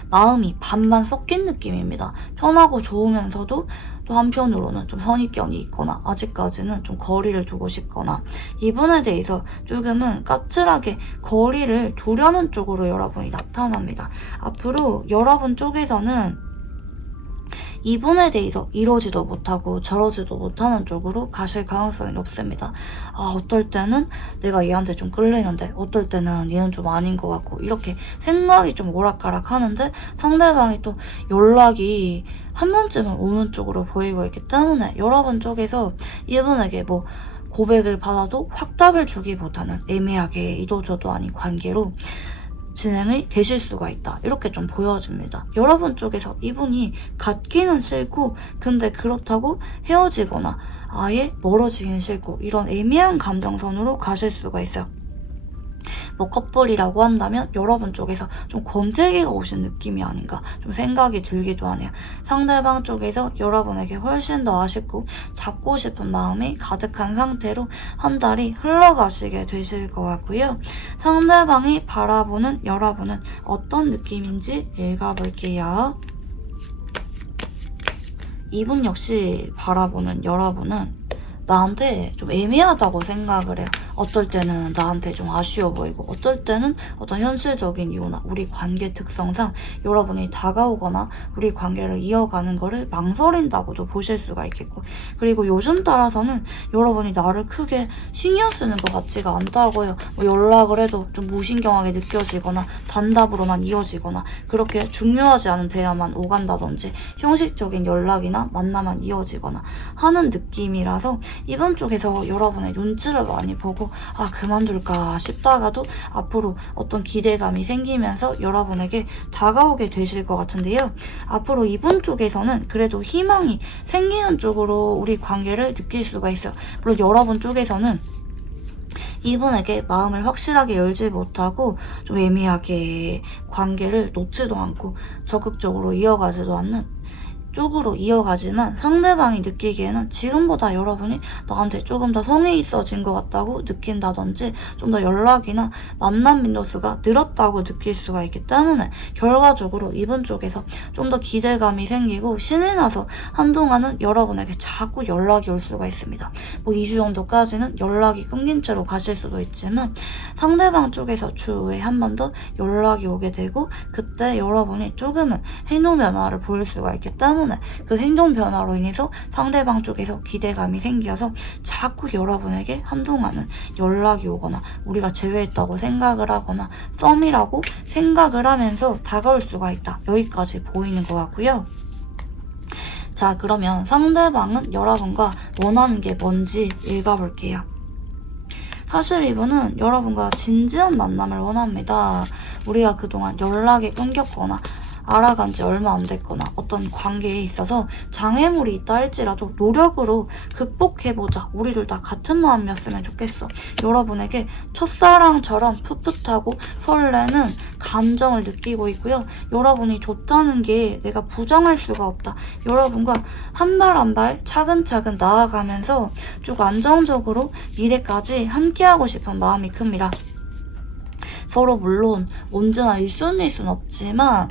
마음이 반반 섞인 느낌입니다. 편하고 좋으면서도 또 한편으로는 좀 선입견이 있거나 아직까지는 좀 거리를 두고 싶거나 이분에 대해서 조금은 까칠하게 거리를 두려는 쪽으로 여러분이 나타납니다. 앞으로 여러분 쪽에서는 이분에 대해서 이러지도 못하고 저러지도 못하는 쪽으로 가실 가능성이 높습니다. 어떨 때는 내가 얘한테 좀 끌리는데 어떨 때는 얘는 좀 아닌 것 같고 이렇게 생각이 좀 오락가락 하는데, 상대방이 또 연락이 한 번쯤은 오는 쪽으로 보이고 있기 때문에 여러분 쪽에서 이분에게 고백을 받아도 확답을 주기보다는 애매하게 이도저도 아닌 관계로 진행이 되실 수가 있다 이렇게 좀 보여집니다. 여러분 쪽에서 이분이 갖기는 싫고 근데 그렇다고 헤어지거나 아예 멀어지긴 싫고 이런 애매한 감정선으로 가실 수가 있어요. 커플이라고 한다면 여러분 쪽에서 좀 권태기가 오신 느낌이 아닌가 좀 생각이 들기도 하네요. 상대방 쪽에서 여러분에게 훨씬 더 아쉽고 잡고 싶은 마음이 가득한 상태로 한 달이 흘러가시게 되실 것 같고요. 상대방이 바라보는 여러분은 어떤 느낌인지 읽어볼게요. 이분 역시 바라보는 여러분은 나한테 좀 애매하다고 생각을 해요. 어떨 때는 나한테 좀 아쉬워 보이고 어떨 때는 어떤 현실적인 이유나 우리 관계 특성상 여러분이 다가오거나 우리 관계를 이어가는 거를 망설인다고도 보실 수가 있겠고, 그리고 요즘 따라서는 여러분이 나를 크게 신경 쓰는 것 같지가 않다고요. 연락을 해도 좀 무신경하게 느껴지거나 단답으로만 이어지거나 그렇게 중요하지 않은 대화만 오간다든지 형식적인 연락이나 만남만 이어지거나 하는 느낌이라서 이번 쪽에서 여러분의 눈치를 많이 보고 그만둘까 싶다가도 앞으로 어떤 기대감이 생기면서 여러분에게 다가오게 되실 것 같은데요. 앞으로 이분 쪽에서는 그래도 희망이 생기는 쪽으로 우리 관계를 느낄 수가 있어요. 물론 여러분 쪽에서는 이분에게 마음을 확실하게 열지 못하고 좀 애매하게 관계를 놓지도 않고 적극적으로 이어가지도 않는 쪽으로 이어가지만 상대방이 느끼기에는 지금보다 여러분이 나한테 조금 더 성이 있어진 것 같다고 느낀다든지 좀 더 연락이나 만남 빈도수가 늘었다고 느낄 수가 있기 때문에 결과적으로 이분 쪽에서 좀 더 기대감이 생기고 신이 나서 한동안은 여러분에게 자꾸 연락이 올 수가 있습니다. 뭐 2주 정도까지는 연락이 끊긴 채로 가실 수도 있지만 상대방 쪽에서 추후에 한 번 더 연락이 오게 되고 그때 여러분이 조금은 행동 변화를 보일 수가 있기 때문에 그 행동 변화로 인해서 상대방 쪽에서 기대감이 생겨서 자꾸 여러분에게 한동안은 연락이 오거나 우리가 제외했다고 생각을 하거나 썸이라고 생각을 하면서 다가올 수가 있다. 여기까지 보이는 것 같고요. 자, 그러면 상대방은 여러분과 원하는 게 뭔지 읽어볼게요. 사실 이분은 여러분과 진지한 만남을 원합니다. 우리가 그동안 연락이 끊겼거나 알아간 지 얼마 안 됐거나 어떤 관계에 있어서 장애물이 있다 할지라도 노력으로 극복해보자. 우리들 다 같은 마음이었으면 좋겠어. 여러분에게 첫사랑처럼 풋풋하고 설레는 감정을 느끼고 있고요. 여러분이 좋다는 게 내가 부정할 수가 없다. 여러분과 한 발 한 발 차근차근 나아가면서 쭉 안정적으로 미래까지 함께하고 싶은 마음이 큽니다. 서로 물론 언제나 1순위일 순 없지만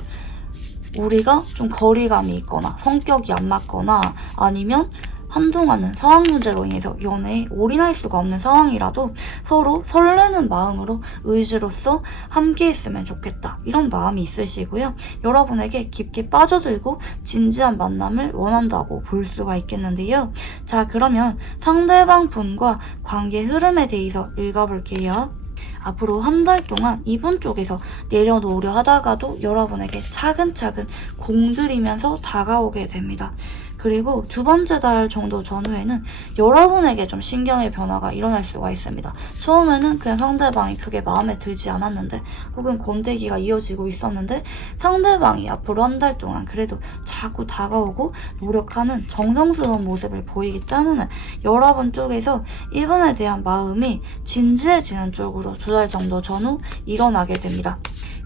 우리가 좀 거리감이 있거나 성격이 안 맞거나 아니면 한동안은 상황 문제로 인해서 연애에 올인할 수가 없는 상황이라도 서로 설레는 마음으로 의지로서 함께 했으면 좋겠다. 이런 마음이 있으시고요. 여러분에게 깊게 빠져들고 진지한 만남을 원한다고 볼 수가 있겠는데요. 자, 그러면 상대방 분과 관계 흐름에 대해서 읽어볼게요. 앞으로 한 달 동안 이분 쪽에서 내려놓으려 하다가도 여러분에게 차근차근 공들이면서 다가오게 됩니다. 그리고 두 번째 달 정도 전후에는 여러분에게 좀 신경의 변화가 일어날 수가 있습니다. 처음에는 그냥 상대방이 크게 마음에 들지 않았는데 혹은 권태기가 이어지고 있었는데 상대방이 앞으로 한 달 동안 그래도 자꾸 다가오고 노력하는 정성스러운 모습을 보이기 때문에 여러분 쪽에서 이분에 대한 마음이 진지해지는 쪽으로 두 달 정도 전후 일어나게 됩니다.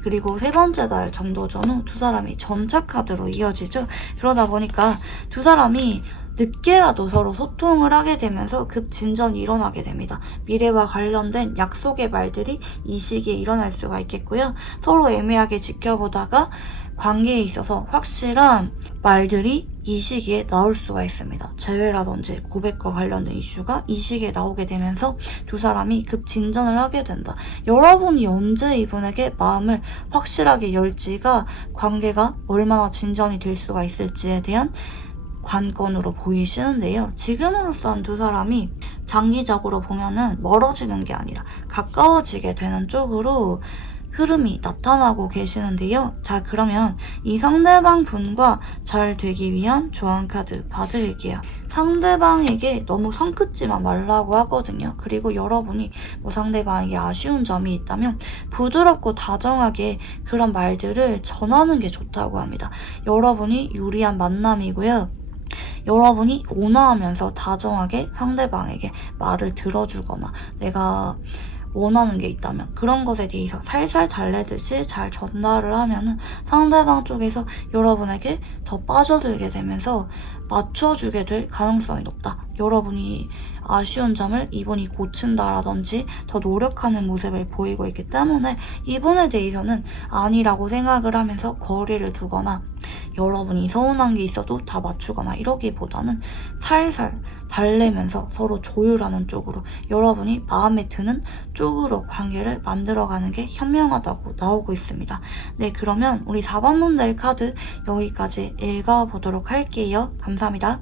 그리고 세 번째 달 정도 전후 두 사람이 전차 카드로 이어지죠. 그러다 보니까 두 사람이 늦게라도 서로 소통을 하게 되면서 급진전이 일어나게 됩니다. 미래와 관련된 약속의 말들이 이 시기에 일어날 수가 있겠고요. 서로 애매하게 지켜보다가 관계에 있어서 확실한 말들이 이 시기에 나올 수가 있습니다. 재회라든지 고백과 관련된 이슈가 이 시기에 나오게 되면서 두 사람이 급진전을 하게 된다. 여러분이 언제 이분에게 마음을 확실하게 열지가 관계가 얼마나 진전이 될 수가 있을지에 대한 관건으로 보이시는데요. 지금으로선 두 사람이 장기적으로 보면은 멀어지는 게 아니라 가까워지게 되는 쪽으로 흐름이 나타나고 계시는데요. 자, 그러면 이 상대방 분과 잘 되기 위한 조언 카드 봐드릴게요. 상대방에게 너무 성긋지만 말라고 하거든요. 그리고 여러분이 뭐 상대방에게 아쉬운 점이 있다면 부드럽고 다정하게 그런 말들을 전하는 게 좋다고 합니다. 여러분이 유리한 만남이고요. 여러분이 온화하면서 다정하게 상대방에게 말을 들어주거나 내가 원하는 게 있다면 그런 것에 대해서 살살 달래듯이 잘 전달을 하면은 상대방 쪽에서 여러분에게 더 빠져들게 되면서 맞춰주게 될 가능성이 높다. 여러분이 아쉬운 점을 이분이 고친다라든지 더 노력하는 모습을 보이고 있기 때문에 이분에 대해서는 아니라고 생각을 하면서 거리를 두거나 여러분이 서운한 게 있어도 다 맞추거나 이러기보다는 살살 달래면서 서로 조율하는 쪽으로 여러분이 마음에 드는 쪽으로 관계를 만들어가는 게 현명하다고 나오고 있습니다. 네, 그러면 우리 4번 문제 카드 여기까지 읽어보도록 할게요. 감사합니다.